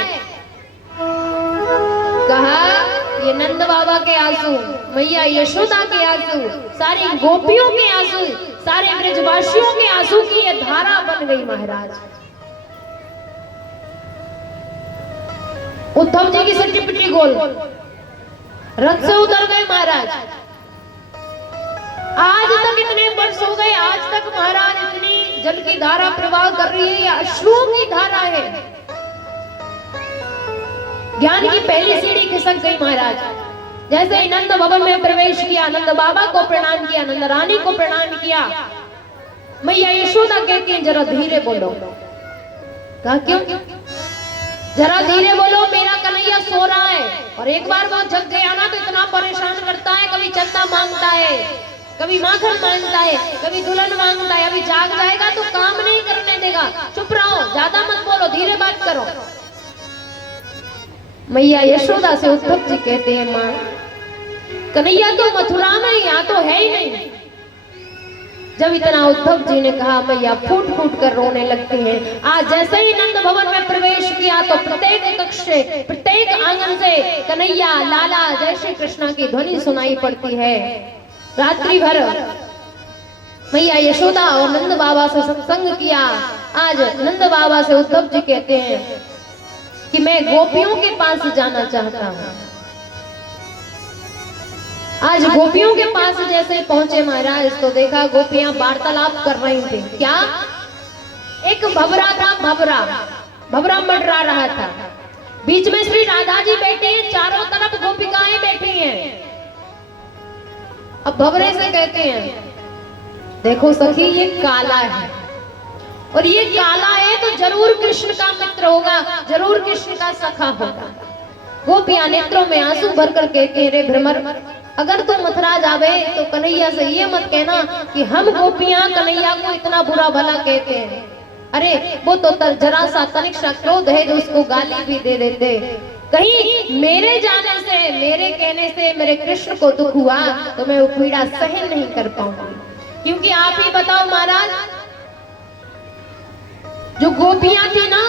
कहा ये नंद बाबा के आंसू, मैया यशोदा के आंसू, सारी गोपियों के आंसू, सारे ब्रजवासियों के आंसू की ये धारा बन गई महाराज। उद्धव जी की सिट्टी पिट्टी गोल, रथ से उतर गए महाराज। आज तक इतने वर्ष हो गए, आज तक महाराज इतनी जल की धारा प्रवाह कर रही है, अश्रुओं की धारा है। ज्ञान की पहली सीढ़ी खिसक गई महाराज। जैसे ही नंद भवन में प्रवेश किया, नंद बाबा को प्रणाम किया, नंद रानी को प्रणाम किया, मैया यशोदा कहती हैं जरा धीरे बोलो। कहा क्यों? जरा धीरे बोलो, मेरा कन्हैया सो रहा है। और एक बार वो जग गया ना तो इतना परेशान करता है, कभी चंदा मांगता है, कभी माखन मांगता है, कभी दुल्हन मांगता है। अभी जाग जाएगा तो काम नहीं करने देगा। चुप रहो, ज्यादा मत बोलो, धीरे बात करो। मैया यशोदा से उद्धव जी कहते हैं मां, कन्हैया तो मथुरा में, यहाँ तो है ही नहीं। जब इतना उद्धव जी ने कहा, मैया फूट फूट कर रोने लगती हैं। आज जैसे ही नंद भवन में प्रवेश किया तो प्रत्येक कक्ष से, प्रत्येक आंगन से कन्हैया लाला जय श्री कृष्ण की ध्वनि सुनाई पड़ती है। रात्रि भर मैया यशोदा और नंद बाबा से सत्संग किया। आज नंद बाबा से उद्धव जी कहते हैं कि मैं गोपियों के पास जाना चाहता हूं। आज गोपियों के पास जैसे पहुंचे महाराज तो देखा गोपियां वार्तालाप कर रही थी। क्या? एक भवरा था, भवरा मंडरा रहा था। बीच में श्री राधा जी बैठे हैं, चारों तरफ गोपिकाएं बैठी हैं। अब भवरे से कहते हैं, देखो सखी ये काला है, और ये काला है तो जरूर कृष्ण का मित्र होगा, जरूर कृष्ण का सखा होगा। गोपियां नेत्रों में आंसू भरकर कहते हैं, रे भ्रमर, अगर तुम मथुरा जावे तो कन्हैया से ये मत कहना कि हम गोपियां कन्हैया को इतना बुरा भला कहते हैं। अरे वो तो जरा सा तनिक सा क्रोध है जो उसको गाली भी दे देते। कहीं मेरे जाने से, मेरे कहने से मेरे कृष्ण को दुख हुआ तो मैं वो पीड़ा सहन नहीं कर पाऊंगी। क्योंकि आप ही बताओ महाराज, जो गोपियां थी ना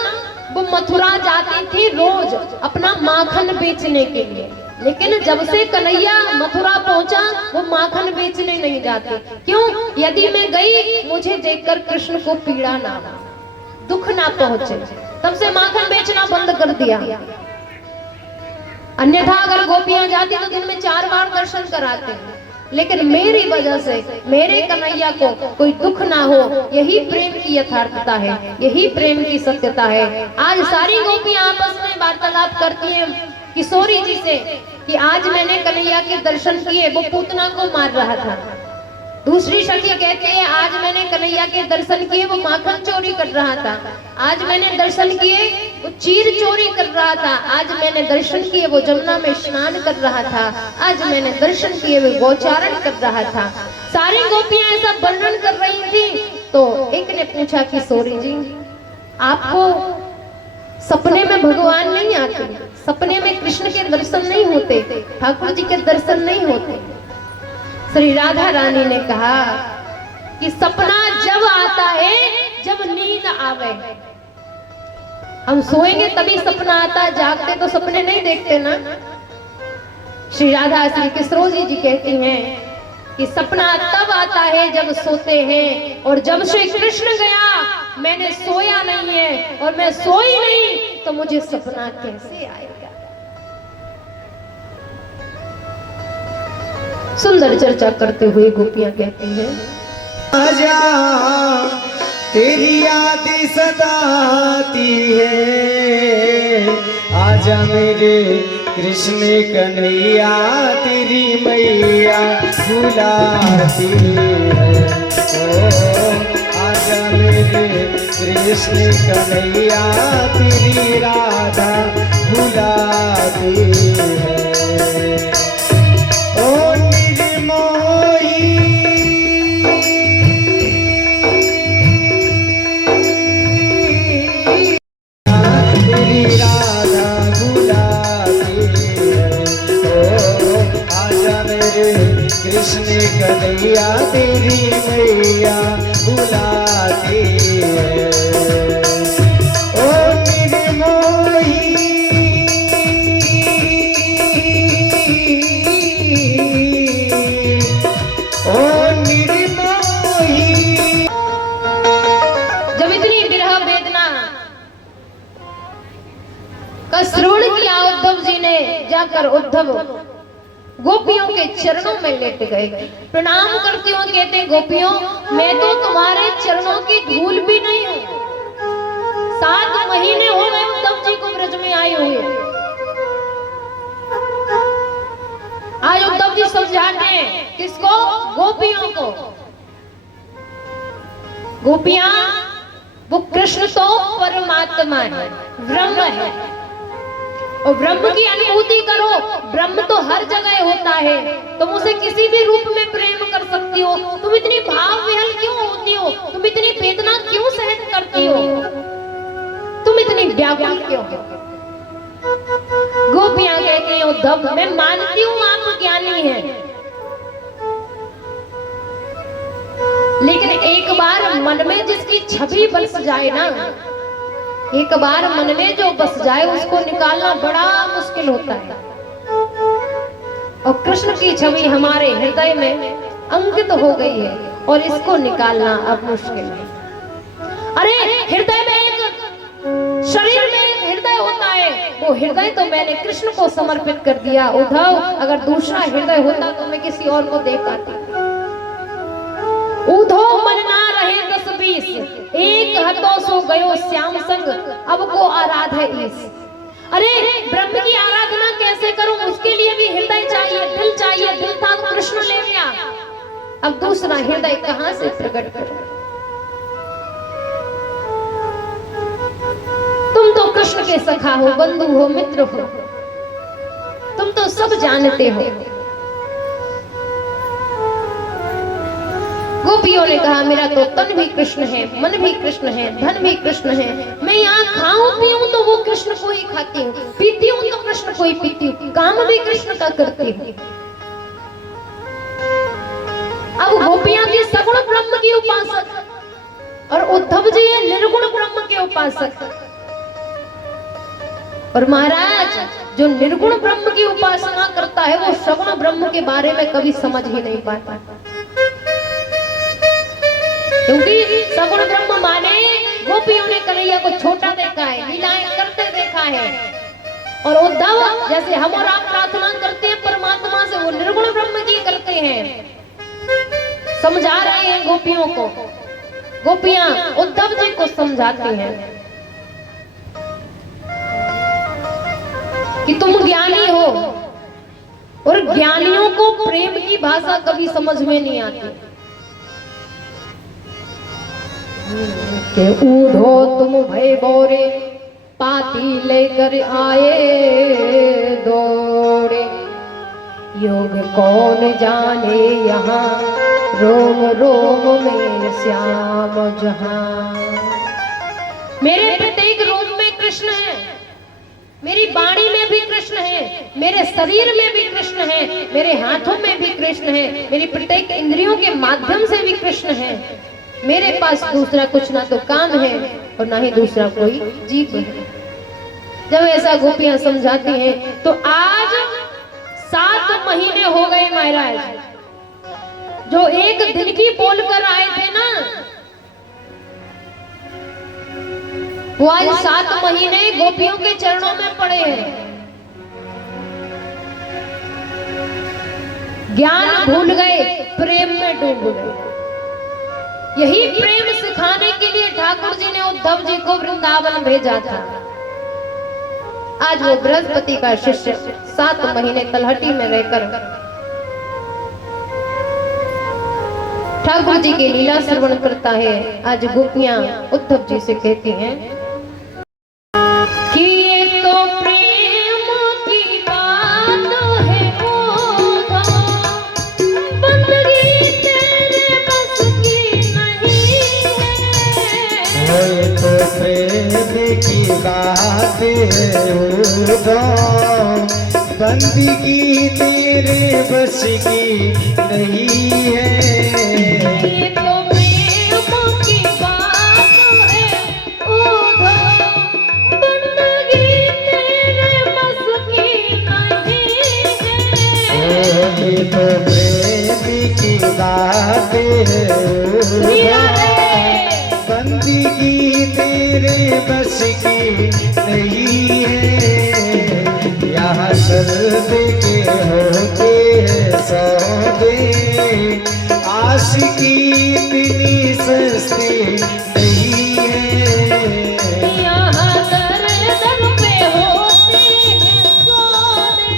वो मथुरा जाती थी रोज अपना माखन बेचने के लिए, लेकिन जब से कन्हैया मथुरा पहुंचा वो माखन बेचने नहीं जाते। क्यों? यदि मैं गई मुझे देखकर कृष्ण को पीड़ा ना, दुख ना पहुंचे, तब से माखन बेचना बंद कर दिया। अन्यथा अगर गोपियां जाती तो दिन में 4 बार दर्शन कराते, लेकिन मेरी वजह से मेरे कन्हैया को कोई दुख ना हो, यही प्रेम की यथार्थता है, यही प्रेम की सत्यता है। आज सारी गोपियां आपस में वार्तालाप करती हैं किशोरी जी से कि आज मैंने कन्हैया के दर्शन किए, वो पूतना को मार रहा था। दूसरी सखी कहती है, आज मैंने कन्हैया के दर्शन किए, वो माखन चोरी कर रहा था। आज मैंने दर्शन किए, वो चीर चोरी कर रहा था। आज मैंने दर्शन किए, वो जमुना में स्नान कर रहा था। आज मैंने दर्शन किए, वो गोचारण कर रहा था। सारी गोपियां ऐसा वर्णन कर रही थी। तो एक ने पूछा, किशोरी जी आपको सपने में भगवान नहीं आते? सपने में कृष्ण के दर्शन नहीं होते? ठाकुर जी के दर्शन नहीं होते? श्री राधा रानी ने कहा कि सपना जब आता है जब नींद आवे। हम सोएंगे तभी सपना आता है, जागते तो सपने नहीं देखते ना। श्री राधा श्री किशोरी जी कहती हैं कि सपना तब आता है जब सोते हैं, और जब से कृष्ण गया मैंने सोया नहीं है, और मैं सोई नहीं तो मुझे सपना कैसे आएगा। सुंदर चर्चा करते हुए गोपियां कहती हैं, आजा तेरी याद सताती है, आजा मेरे कृष्ण कन्हैया तेरी मैया बुलाती है। ओ आजा मेरे कृष्ण कन्हैया तेरी राधा बुलाती है। कृष्ण कन्हैया तेरी मैया बुलाती है। ओ मेरे श्रवण किया उद्धव जी ने, जाकर उद्धव गोपियों के चरणों में लेट गए, प्रणाम करती हूँ, कहते गोपियों मैं तो तुम्हारे चरणों की धूल भी नहीं हूँ। 7 महीने हो गए उद्धव जी को ब्रज में आए हुए। आज उद्धव जी समझाते हैं किसको? गोपियों को। गोपियां वो कृष्ण तो परमात्मा है, ब्रह्म है, और ब्रह्म की अनुभूति करो। ब्रह्म तो हर जगह होता है, तुम उसे किसी भी रूप में प्रेम कर सकती हो। तुम इतनी भाव विहल क्यों होती हो? तुम इतनी वेदना क्यों सहन करती हो? तुम इतनी व्याकुल क्यों हो? गोपियां कहती हैं उद्धव मैं मानती हूँ आप ज्ञानी हैं, लेकिन एक बार मन में जिसकी छवि बस जाए ना, एक बार मन में जो बस जाए उसको निकालना बड़ा मुश्किल होता है। और कृष्ण की छवि हमारे हृदय में अंकित हो गई है और इसको निकालना अब मुश्किल है। अरे हृदय में एक शरीर में एक हृदय होता है, वो हृदय तो मैंने कृष्ण को समर्पित कर दिया। उद्धव अगर दूसरा हृदय होता तो मैं किसी और को दे पाती। उधो मन ना रहे 10-20, एक हतो सो गयो श्याम संग, अब को आराध है ईस। अरे ब्रह्म की आराधना कैसे करूं? उसके लिए भी हृदय चाहिए, दिल चाहिए। दिल था तो कृष्ण ले लिया, अब दूसरा हृदय कहां से प्रकट करूं? तुम तो कृष्ण के सखा हो, बंधु हो, मित्र हो, तुम तो सब जानते हो। गोपियों ने कहा मेरा तो तन भी कृष्ण है, मन भी कृष्ण है, धन भी कृष्ण है। मैं यहाँ खाऊं पीऊं तो वो कृष्ण को ही खाती हूँ, पीती हूँ तो कृष्ण को ही पीती हूँ, काम भी कृष्ण का करती हूँ। अब गोपियां थी सगुण ब्रह्म की उपासक और उद्धव जी है निर्गुण ब्रह्म के उपासक। और महाराज जो निर्गुण ब्रह्म की उपासना करता है वो सगुण ब्रह्म के बारे में कभी समझ ही नहीं पाता, क्योंकि सगुण ब्रह्म माने गोपियों ने कन्हैया को छोटा देखा है, लीलाएं करते देखा है। और उद्धव जैसे हम और आप प्रार्थना करते हैं परमात्मा से, वो निर्गुण ब्रह्म की करते हैं। समझा रहे हैं गोपियों को, गोपियां उद्धव जी को समझाती हैं कि तुम ज्ञानी हो और ज्ञानियों को प्रेम की भाषा कभी समझ में नहीं आती। के ऊधो तुम भय बोरे पाती लेकर आए दौड़े, योग कौन जाने यहाँ रोम रोम में श्याम जहां। मेरे प्रत्येक रोम में कृष्ण है, मेरी वाणी में भी कृष्ण है, मेरे शरीर में भी कृष्ण है, मेरे हाथों में भी कृष्ण है, मेरी प्रत्येक इंद्रियों के माध्यम से भी कृष्ण है। मेरे पास दूसरा कुछ ना तो काम है और ना ही दूसरा कोई जीव है। जब ऐसा गोपियां समझाती हैं तो आज 7 महीने हो गए महाराज, जो एक दिन की बोलकर आए थे ना, वो आज 7 महीने गोपियों के चरणों में पड़े हैं। ज्ञान भूल गए, प्रेम में डूब गए। यही प्रेम सिखाने के लिए ठाकुर जी ने उद्धव जी को वृंदावन भेजा था। आज वो बृहस्पति का शिष्य 7 महीने तलहटी में रहकर ठाकुर जी की लीला श्रवण करता है। आज गोपियां उद्धव जी से कहती हैं कि ये तो प्रेम की बात है उद्धव, बंदगी तेरे बस की नहीं है। ये तो प्रेम की बात है उद्धव, बंदगी तेरे बस की नहीं है। ये तो प्रेम की बात है उद्धव, बंदगी तेरे बस की नहीं है। ये तो प्रेम की बात है उद्धव, बंदगी तेरे बस की नहीं है। आशिकी इतनी सस्ती नहीं है। यहाँ दर पे होते हैं सौदे,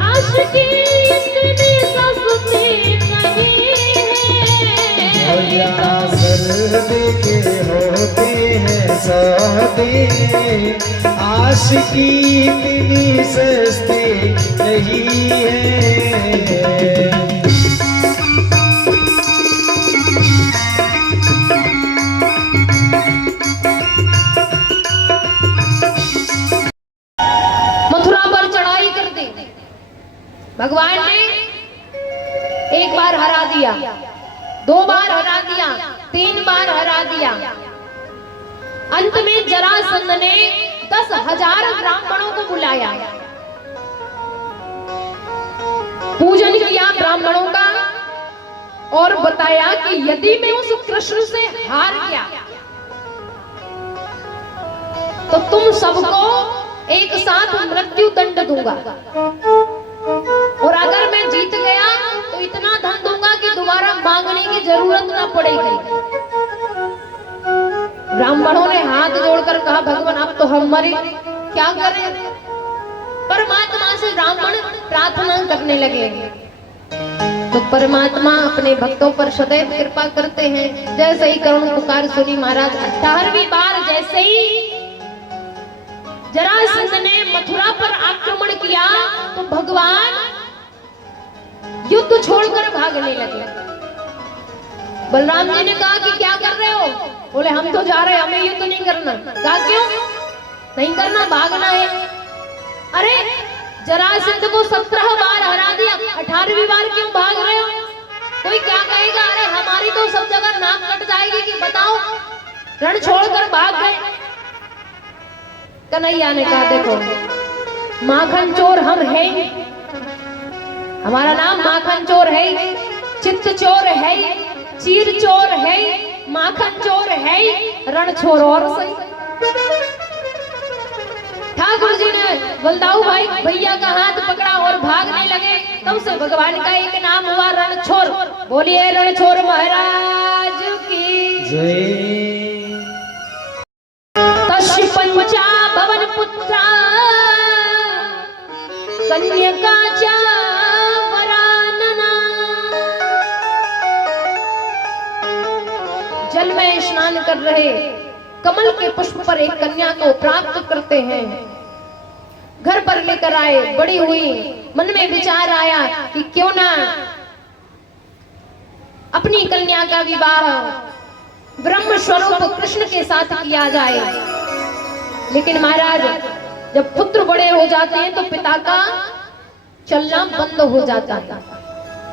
आशिकी इतनी सस्ती नहीं है। यहाँ सर्दी के होते हैं सौदे, आशिकी इतनी सस्ती नहीं है। मथुरा पर चढ़ाई कर दी। भगवान ने एक बार हरा दिया, 2 बार हरा दिया, 3 बार हरा दिया। अंत में जरासंध ने 10,000 ब्राह्मणों को बुलाया, पूजन किया ब्राह्मणों का और बताया कि यदि मैं उस कृष्ण से हार गया तो तुम सबको एक साथ मृत्यु दंड दूंगा, और अगर मैं जीत गया तो इतना धन दूंगा कि दोबारा मांगने की जरूरत ना पड़ेगी। ब्राह्मणों ने हाथ जोड़कर कहा, भगवान अब तो हम मरे, क्या करें। परमात्मा से ब्राह्मण प्रार्थना करने लगे तो परमात्मा अपने भक्तों पर सदैव कृपा करते हैं। जैसे ही करुण पुकार सुनी महाराज, 18वीं बार जैसे ही जरासंध ने मथुरा पर आक्रमण किया तो भगवान युद्ध छोड़कर भागने लगे। बलराम जी ने कहा कि क्या कर रहे हो? बोले हम तो जा रहे हैं, हमें युद्ध नहीं करना। कहा क्यों नहीं करना? भागना है। अरे जरासंध को 17 बार हरा दिया, 18वीं बार क्यों भाग रहे हो? कोई क्या कहेगा, अरे हमारी तो सब जगह नाक कट जाएगी कि बताओ रण छोड़कर भाग गए। कन्हैया ने कहा देखो माखन चोर हम हैं, हमारा नाम माखन चोर है, चित्त चोर है, चीर चोर है, माखन चोर है, रण चोर और सही। ठाकुर जी ने बलदाऊ भाई भैया का हाथ पकड़ा और भागने लगे। तब से भगवान का एक नाम हुआ रणछोर। बोलिए रणछोर महाराज की जय। तस्य पंचा भवन पुत्रा कन्यका च वरानना। जल में स्नान कर रहे कमल के पुष्प पर एक कन्या को प्राप्त करते हैं, घर पर लेकर आए, बड़ी हुई, मन में विचार आया कि क्यों ना अपनी कन्या का विवाह ब्रह्म स्वरूप कृष्ण के साथ किया जाए। लेकिन महाराज जब पुत्र बड़े हो जाते हैं तो पिता का चलना बंद हो जाता है,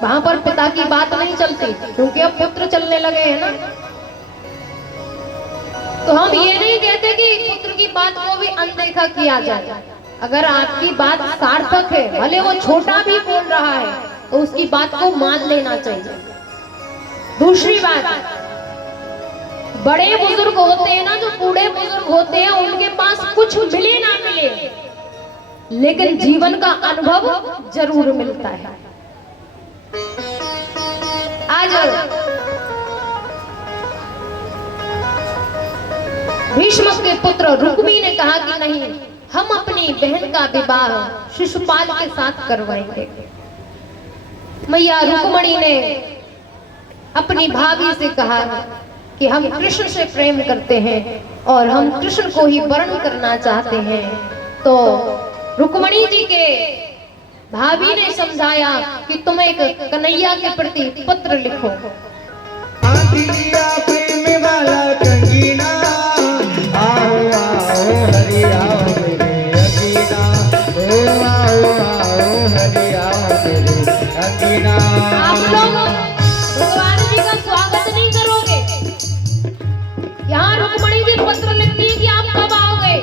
वहां पर पिता की बात नहीं चलती, क्योंकि अब पुत्र चलने लगे हैं ना। तो हम ये नहीं कहते कि पुत्र की बात को भी अनदेखा किया जाए। अगर आपकी बात सार्थक है, भले वो छोटा भी बोल रहा है, तो उसकी बात को मान लेना चाहिए। दूसरी बात, बड़े बुजुर्ग होते हैं ना, जो बूढ़े बुजुर्ग होते हैं, उनके पास कुछ मिले ना मिले, लेकिन जीवन का अनुभव जरूर मिलता है। आज भीष्म के पुत्र रुक्मी ने कहा कि नहीं, हम अपनी बहन का विवाह शिशुपाल के साथ करवाएंगे। मैया रुक्मणी ने अपनी भाभी से कहा कि हम कृष्ण से प्रेम करते हैं और हम कृष्ण को ही वर्ण करना चाहते हैं। तो रुक्मणी जी के भाभी ने समझाया कि तुम एक कन्हैया के प्रति पत्र लिखो। प्रेम वाला कंगीना, आओ आओ हरि आओ मेरे अंगीना, ओ आओ आओ हरि आओ मेरे अंगीना। आप लोग भगवान जी का स्वागत नहीं करोगे। यहाँ रुक्मणी जी पत्र लिखती है कि आप कब आओगे,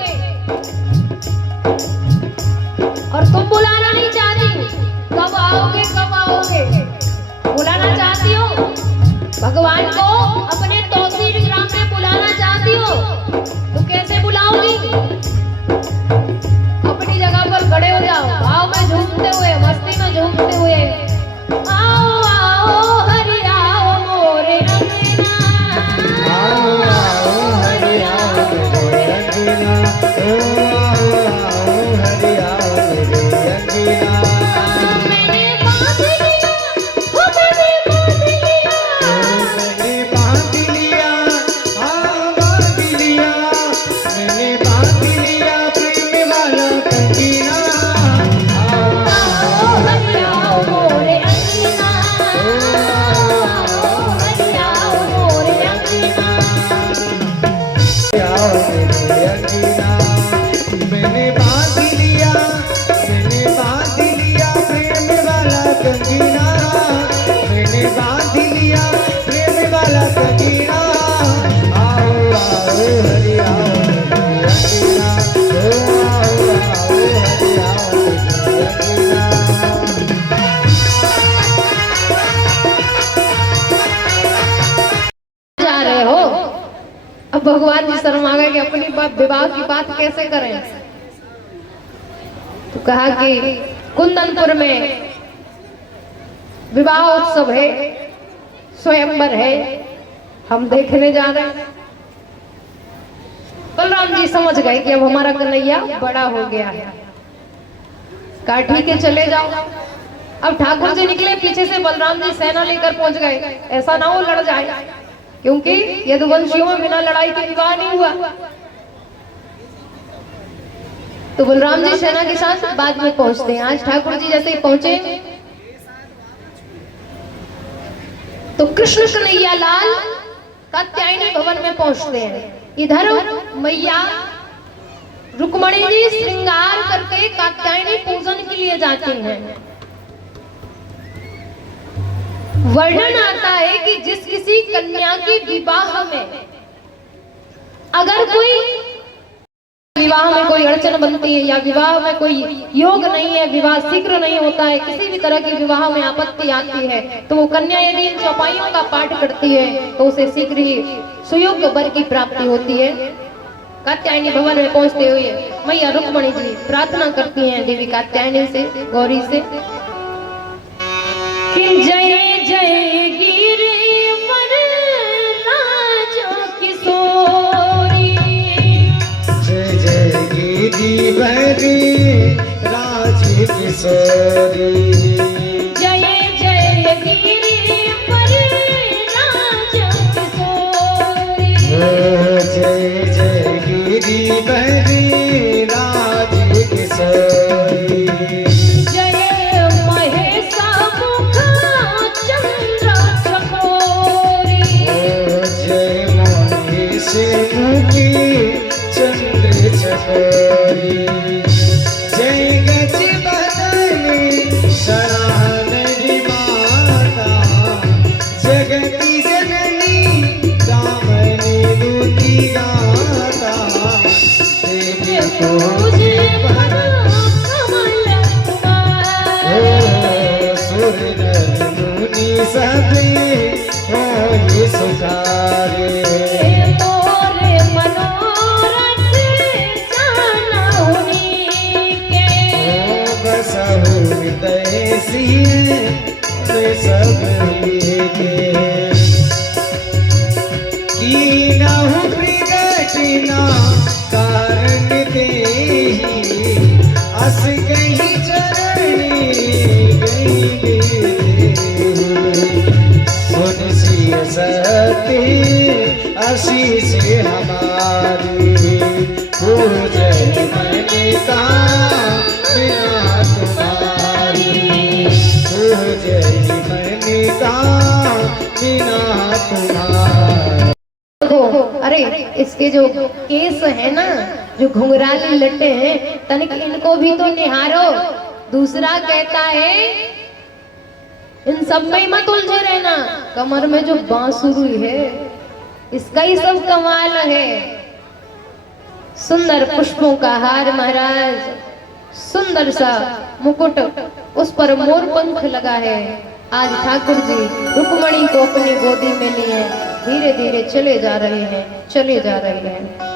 और तुम बुलाना नहीं चाहती। कब आओगे कब आओगे बुलाना चाहती हो। भगवान को अपने तौसीर ग्राम में बुलाना चाहती हो तो कैसे बुलाओगी? अपनी जगह पर खड़े हो जाओ, भाव में झूमते हुए, मस्ती में झूमते हुए, आओ आओ हरि बांध लिया, मैंने बांध लिया प्रेम वाला कंगना, मैंने बांध लिया प्रेम वाला कंगना। आओ आओ हरि आओ रंगीला, ओ आओ आओ हरि आओ रंगीला। जा रहे हो? अब भगवान जी शर्मा गए कि अपनी विवाह की बात कैसे करें। तो कहा कि कुंदनपुर में विवाह उत्सव है, स्वयंवर है, हम देखने जा रहे हैं। बलराम जी समझ गए कि अब हमारा कन्हैया बड़ा हो गया है। कहा ठीक है चले जाओ। अब ठाकुर जी निकले, पीछे से बलराम जी सेना लेकर पहुंच गए। ऐसा ना हो लड़ जाए, क्योंकि यदुवंशियों में बिना लड़ाई के विवाह नहीं हुआ। तो बलराम जी सेना के साथ बाद में पहुंचते हैं। आज ठाकुर जी जैसे ही पहुंचे तो कृष्ण कन्हैया लाल कात्यायनी भवन में पहुंचते हैं। इधर मैया रुक्मणी जी श्रृंगार करके कात्यायनी पूजन के लिए जाती हैं। वर्णन आता है कि जिस किसी कन्या के विवाह में अगर कोई विवाह में कोई अड़चन बनती है या विवाह में कोई योग नहीं है, विवाह शीघ्र नहीं होता है, किसी भी तरह के विवाह में आपत्ति आती है, तो वो कन्या यदि इन चौपाइयों का पाठ करती है तो उसे शीघ्र ही सुयोग्य वर की प्राप्ति होती है। कात्यायनी भवन में पहुंचते हुए मैया रुक्मणी जी प्रार्थना करती हैं देवी कात्यायनी से, गौरी से कि जय जय गिरिवर राजो किशोरी, जय जय गिरिवर राज किशोरी, जय जय गिरिवर राज किशोरी, जय जय गिरिवर राज किशोरी, जय महेशा मुख चंद्र चकोरी, जय महेश मुखी चंद्र चकोरी, जय गज बदनी शरानरी माता, जगती जननी दामनी दूती गाता, देवी पूजे पर सुर नर मुनि सभी हो ही सुखारे, मोरे मनोरथ जाना हुनी के, बसहु हृदय सिए सब के, कीनहु प्रगटिना कारण तेहि, अस गई चरणी गई सुन सिय सती आशीष हमारी, पूजन मन का बिना तुम्हारी, पूजन मन का बिना तुम्हारी। अरे इसके जो केस है ना, जो घुंघराली लट्टे हैं, तनिक इनको भी तो निहारो। दूसरा कहता है इन सब में मत उलझे रहना, कमर में जो बांसुरी है इसका ही सब कमाल है। सुंदर पुष्पों का हार महाराज, सुंदर सा मुकुट, उस पर मोर पंख लगा है। आज ठाकुर जी रुक्मणी को अपनी गोदी में लिए धीरे धीरे चले जा रहे हैं, चले जा रहे हैं।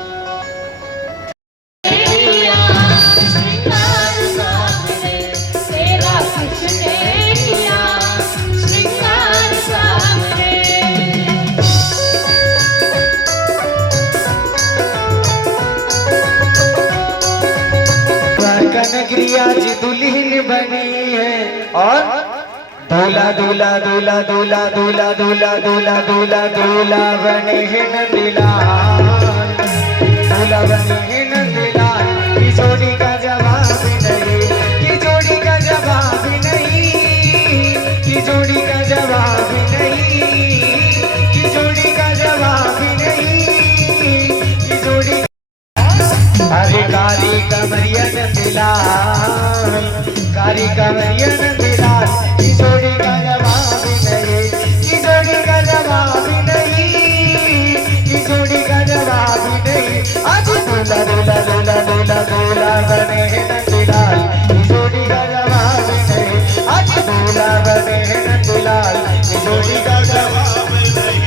कनगरिया जी दुल्हन बनी है, और दूल्हा दूल्हा दूल्हा दूल्हा दूल्हा दूल्हा दूल्हा दूल्हा दूल्हा बने हैं नंदलाल, दूल्हा बने हैं नंदलाल। की जोड़ी का जवाब नहीं, की जोड़ी का जवाब नहीं, की जोड़ी का जवाब नहीं, की जोड़ी का जवाब नहीं, की जोड़ी अरे कारी कमरिया नंदलाल, कारी कमरिया नंदलाल, की जोड़ी का जवाब नहीं, की जोड़ी का जवाब नहीं, की जोड़ी का जवाब नहीं। आज दूल्हा दूल्हा दूल्हा दूल्हा दूल्हा बने हैं नंदलाल, की जोड़ी का जवाब नहीं। आज दूल्हा बने हैं नंदलाल, की जोड़ी का जवाब नहीं।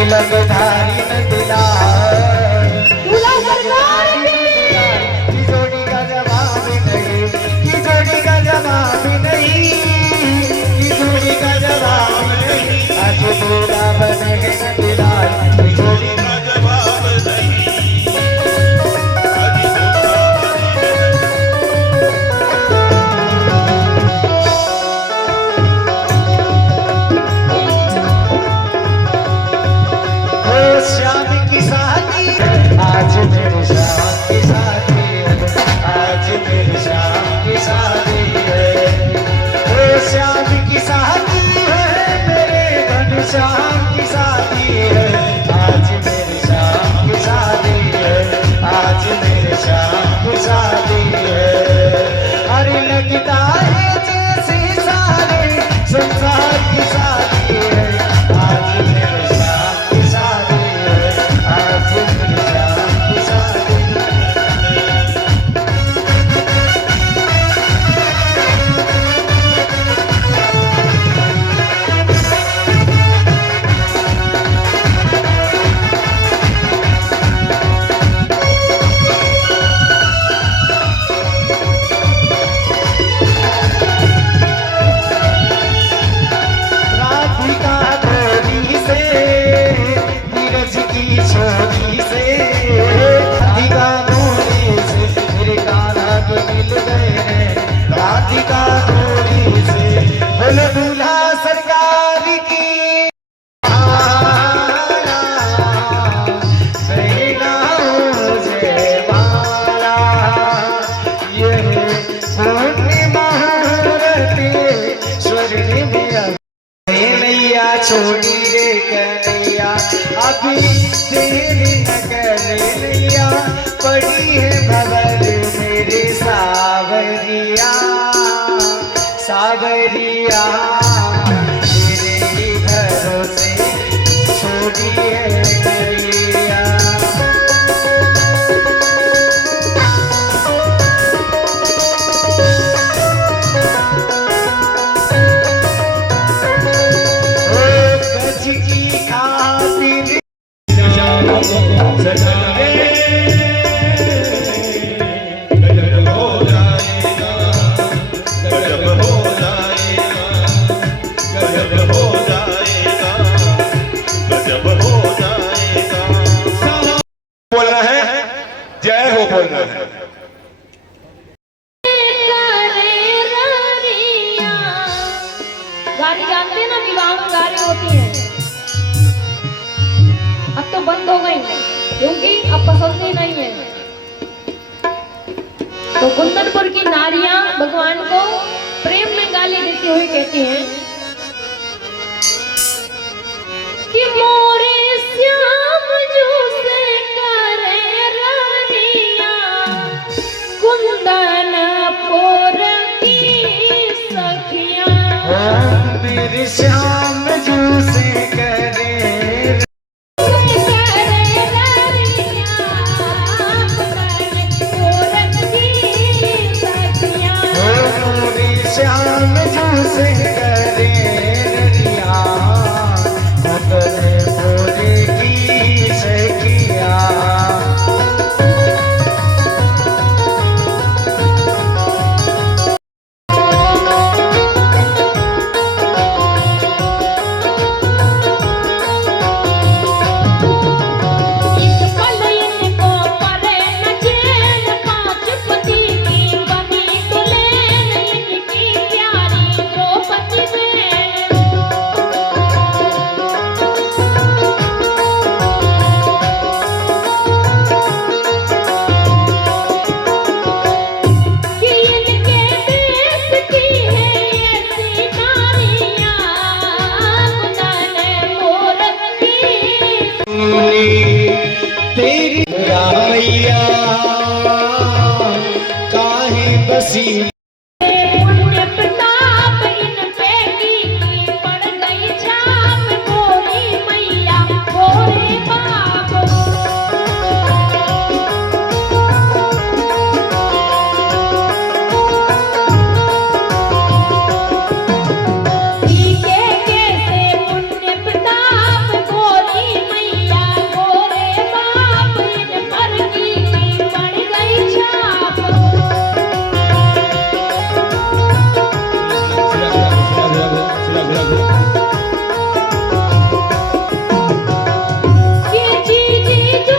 तिलकधारी नंदलाल, की जोड़ी का जवाब नहीं, की जोड़ी का जवाब नहीं, की जोड़ी का जवाब नहीं। आज दूल्हा बने हैं नंदलाल, की जोड़ी का जवाब नहीं। श्याम की शादी, आज मेरे श्याम की शादी है, आज मेरे श्याम की शादी है। ओ श्याम की शादी है, मेरे घनश्याम की शादी है, आज मेरे श्याम की शादी है, आज मेरे श्याम की शादी है। अरे लगता है जैसे सारे संसार की शादी है, आज मेरे श्याम की शादी है, आज मेरे श्याम की शादी है। राधिका गोरी से, नीरज की छोरी से, राधिका गोरी से मेरे कान्हा के मिल गए हैं, राधिका गोरी से। बोलो दूल्हा सरकार की माला, बहना मुझे माला, ये पूर्णिमा रते स्वर्णिम नैया छोड़ी रे कन्हैया, अभी तेरी नगर नैया पड़ी है भंवर मेरे सावरिया, सावरिया तेरे ही भरोसे छोड़ी है नैया। गज की खातिर सजा दे, गजब हो जाएगा, गजब हो जाएगा, गजब हो जाएगा, गजब हो जाएगा। बोलना है, जय हो बोलना है। गाने जानते हैं ना, विवाह में गाने होती हैं, अब तो बंद हो गई क्योंकि अब पसंद ही नहीं है। तो कुंदनपुर की नारियां भगवान को प्रेम में गाली देती हुई कहती हैं कि मोरे श्याम जो से करे रानिया, कुंदनपुर की सखियां। मेरे श्याम जू से करे श्याम जू से करे तेरी रामैया काहे बसी पुण्य प्रताप इन पे की पड़ गई छाप गोरी मैया गोरे बाप के कैसे पुण्य प्रताप गोरी मैया गोरे बाप इन पर की पड़ गई छाप के जीजी जो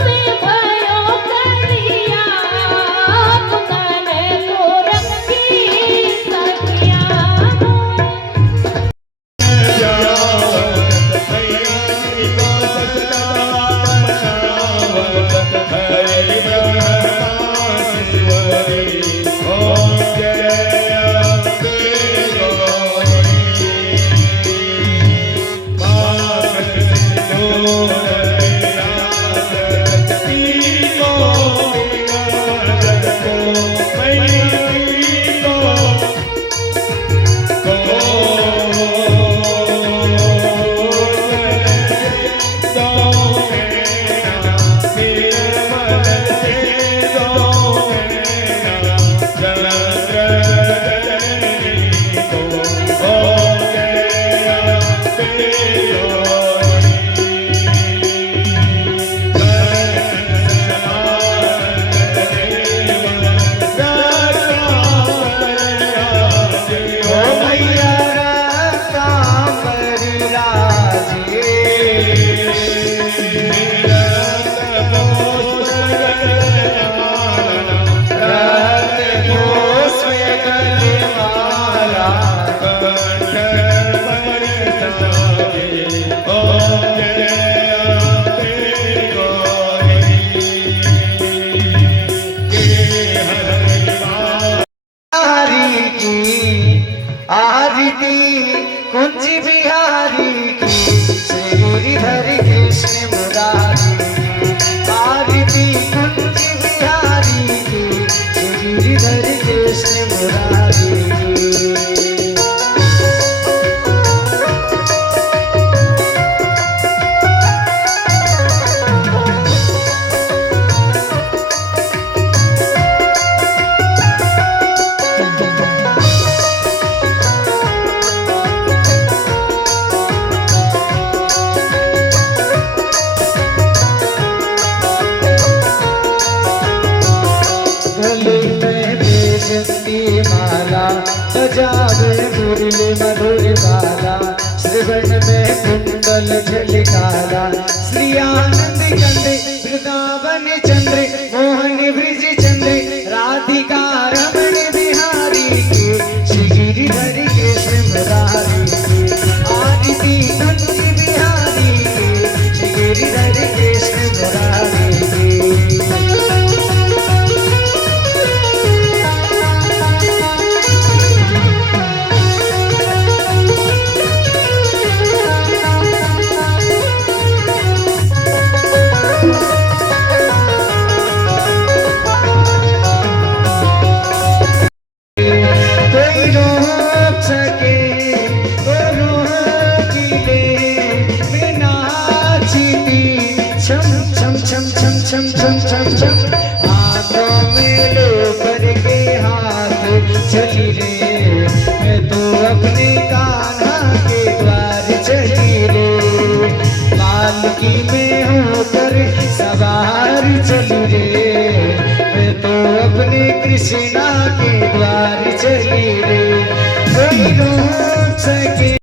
से भयो करिया पुकारे को रखी सखिया आरती कुंज बिहारी की श्री गिरिधर कृष्ण मुरारी आरती कुंज बिहारी की श्री गिरिधर कृष्ण मुरारी गले में बेजती माला बजावे मुरली मधुर बाला श्रवण में कुंडल झलकाला श्री आनंद कंद वृंदावन चंद्र मोहन ब्रिज चंद्र राधिका रमण बिहारी के श्री गिरिधर कृष्ण मुरारी के आरती कुंज बिहारी के श्री गिरिधर कृष्ण मुरारी के कोई रोक सके तो रोक ले मैं नाचती छम छम छम छम छम छम छम छम हाथों में लो भर के हाथ चली रे मैं तो अपने कान्हा के द्वार चली रे पालकी में होकर सवार चली रे मैं तो अपने कृष्णा के द्वार चली रे कोई रोक सके